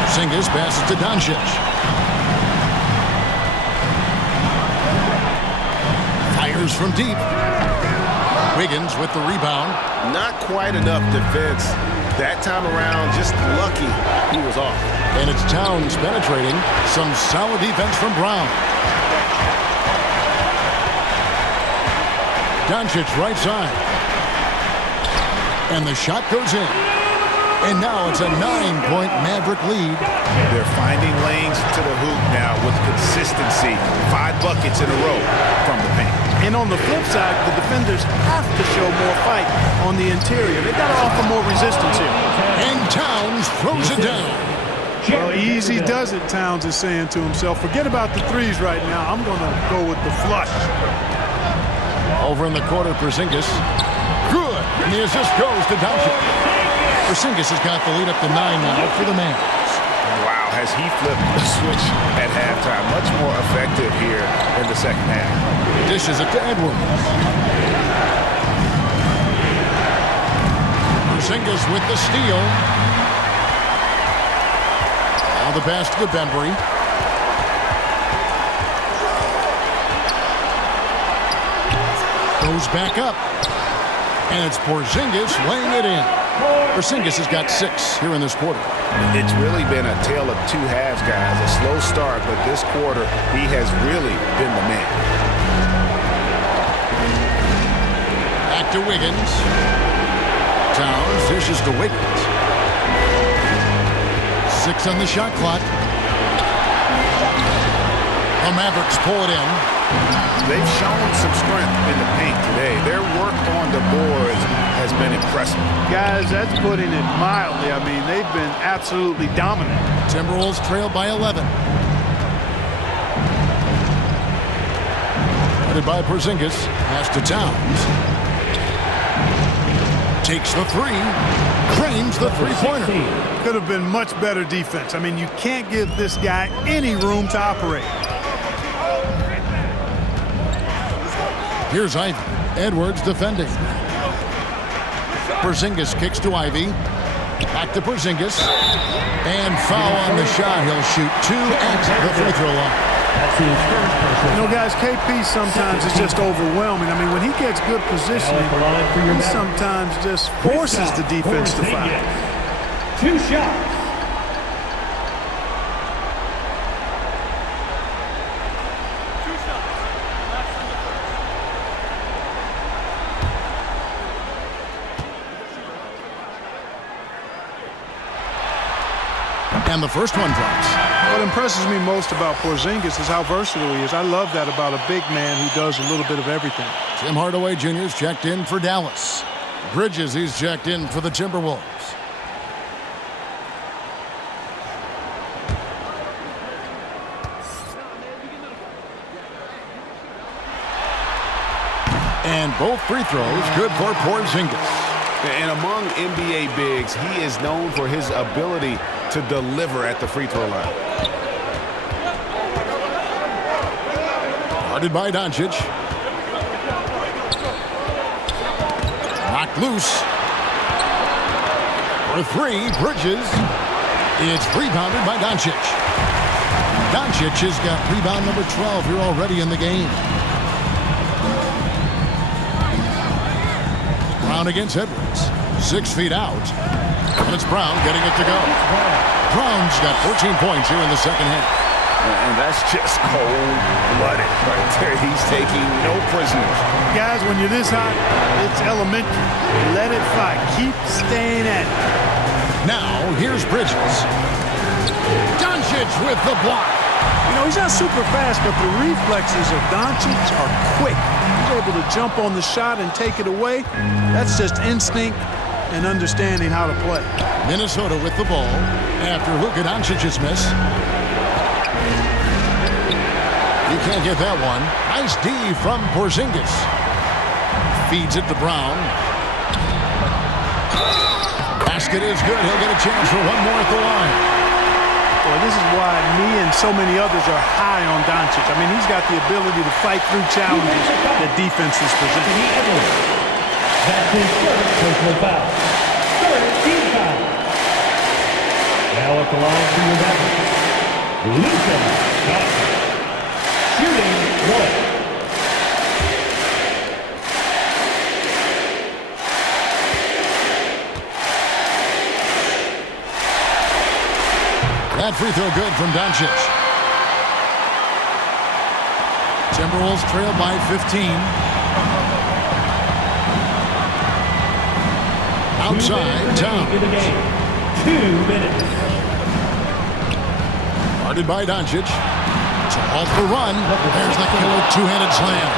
Porzingis passes to Doncic. Fires from deep. Wiggins with the rebound. Not quite enough defense. That time around, just lucky he was off. And it's Towns penetrating. Some solid defense from Brown. Doncic right side. And the shot goes in. And now it's a 9-point Maverick lead. They're finding lanes to the hoop now with consistency. 5 buckets in a row from the paint. And on the flip side, the defenders have to show more fight on the interior. They've got to offer more resistance here. And Towns throws it down. Well, easy does it, Towns is saying to himself. Forget about the threes right now. I'm going to go with the flush. Over in the corner, Porzingis. Good. And the assist goes to Doncic. Porzingis has got the lead up to 9 now for the Mavs. Wow, has he flipped the switch at halftime. Much more effective here in the second half. Dishes it to Edwards. Porzingis with the steal. Now the pass to Bembry. Goes back up. And it's Porzingis laying it in. Porzingis has got 6 here in this quarter. It's really been a tale of 2 halves, guys. A slow start, but this quarter, he has really been the man. Back to Wiggins. Towns dishes to Wiggins. 6 on the shot clock. The Mavericks pull it in. They've shown some strength in the paint today. Their work on the boards has been impressive. Guys, that's putting it mildly. I mean, they've been absolutely dominant. Timberwolves trail by 11. Headed by Porzingis. Pass to Towns. Takes the 3. Cranes the three-pointer. Could have been much better defense. I mean, you can't give this guy any room to operate. Here's Ivy. Edwards defending. Porzingis kicks to Ivy. Back to Porzingis. And foul on the shot. He'll shoot 2 at the free throw line. You know, guys, KP sometimes is just overwhelming. I mean, when he gets good positioning, he sometimes just forces the defense to foul. 2 shots. And the first one drops. What impresses me most about Porzingis is how versatile he is. I love that about a big man who does a little bit of everything. Tim Hardaway Jr. is checked in for Dallas. Bridges, he's checked in for the Timberwolves. And both free throws good for Porzingis. And among NBA bigs, he is known for his ability to deliver at the free throw line. Guarded by Doncic. Knocked loose. For three, Bridges. It's rebounded by Doncic. Doncic has got rebound number 12 here already in the game. Brown against Edwards. 6 feet out. And it's Brown getting it to go. Brown's got 14 points here in the second half. And that's just cold-blooded right there. He's taking no prisoners. Guys, when you're this hot, it's elementary. Let it fly. Keep staying at it. Now, here's Bridges. Doncic with the block. You know, he's not super fast, but the reflexes of Doncic are quick. He's able to jump on the shot and take it away. That's just instinct and understanding how to play. Minnesota with the ball after Luka Doncic's miss. You can't get that one. Nice D from Porzingis. Feeds it to Brown. Basket is good. He'll get a chance for one more at the line. Boy, this is why me and so many others are high on Doncic. I mean, he's got the ability to fight through challenges that defenses present. That's his first personal foul. Third team foul. Now at the line for your Mavericks, Luka Doncic. Shooting one. That free throw good from Doncic. Timberwolves trail by 15. Outside, Towns. 2 minutes. Guarded by Doncic. It's off the run. There's the killer two-handed slam.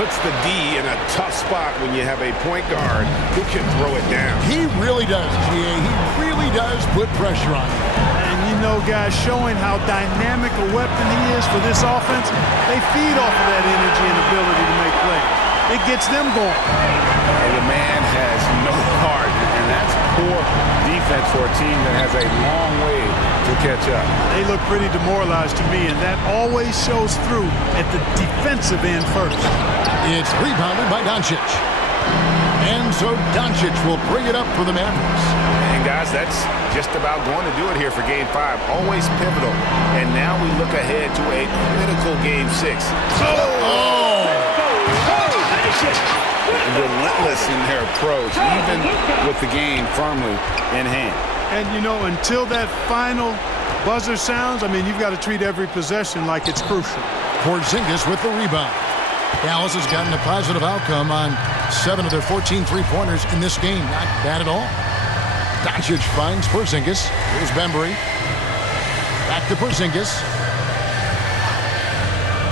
Puts the D in a tough spot when you have a point guard who can throw it down. He really does, GA. He really does put pressure on him. And you know, guys, showing how dynamic a weapon he is for this offense, they feed off of that energy and ability to make plays. It gets them going. And the man has no heart, and that's poor defense for a team that has a long way to catch up. They look pretty demoralized to me, and that always shows through at the defensive end first. It's rebounded by Doncic. And so Doncic will bring it up for the Mavericks. And guys, that's just about going to do it here for Game 5. Always pivotal. And now we look ahead to a critical Game 6. Relentless in their approach, even with the game firmly in hand. And, you know, until that final buzzer sounds, I mean, you've got to treat every possession like it's crucial. Porzingis with the rebound. Dallas has gotten a positive outcome on 7 of their 14 three-pointers in this game. Not bad at all. Doncic finds Porzingis. Here's Bembry. Back to Porzingis.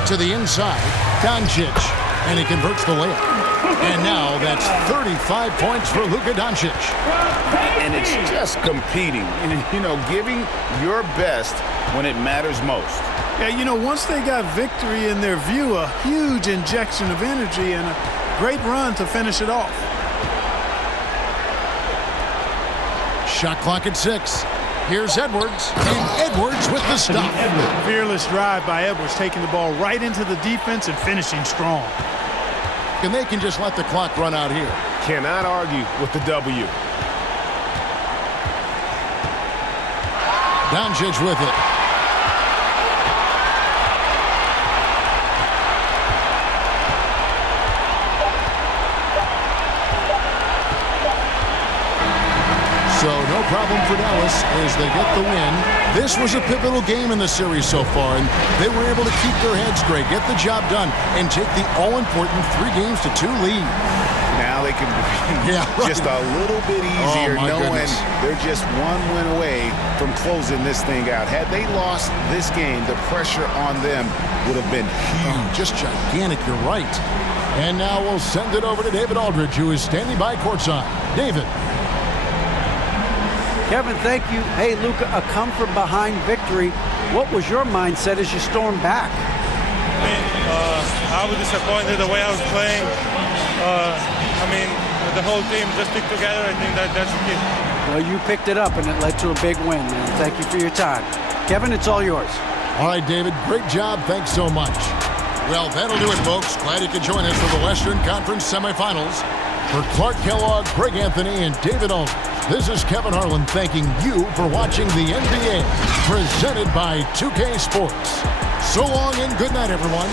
To the inside. Doncic. And he converts the layup. And now that's 35 points for Luka Doncic. And it's just competing. You know, giving your best when it matters most. Yeah, you know, once they got victory in their view, a huge injection of energy and a great run to finish it off. Shot clock at 6. Here's Edwards, and Edwards with the stop. Fearless drive by Edwards, taking the ball right into the defense and finishing strong. And they can just let the clock run out here. Cannot argue with the W. Doncic with it. So no problem for Dallas as they get the win. This was a pivotal game in the series so far, and they were able to keep their heads straight, get the job done, and take the all-important 3-2 lead. Now they can be just a little bit easier, knowing they're just one win away from closing this thing out. Had they lost this game, the pressure on them would have been huge. Just gigantic, you're right. And now we'll send it over to David Aldridge, who is standing by courtside. David. Kevin, thank you. Hey, Luka, a come-from-behind victory. What was your mindset as you stormed back? I was disappointed the way I was playing. The whole team just stick together. I think that's the key. Well, you picked it up, and it led to a big win, man. Thank you for your time. Kevin, it's all yours. All right, David, great job. Thanks so much. Well, that'll do it, folks. Glad you could join us for the Western Conference semifinals. For Clark Kellogg, Greg Anthony, and David Aldridge, this is Kevin Harlan thanking you for watching the NBA, presented by 2K Sports. So long and good night, everyone.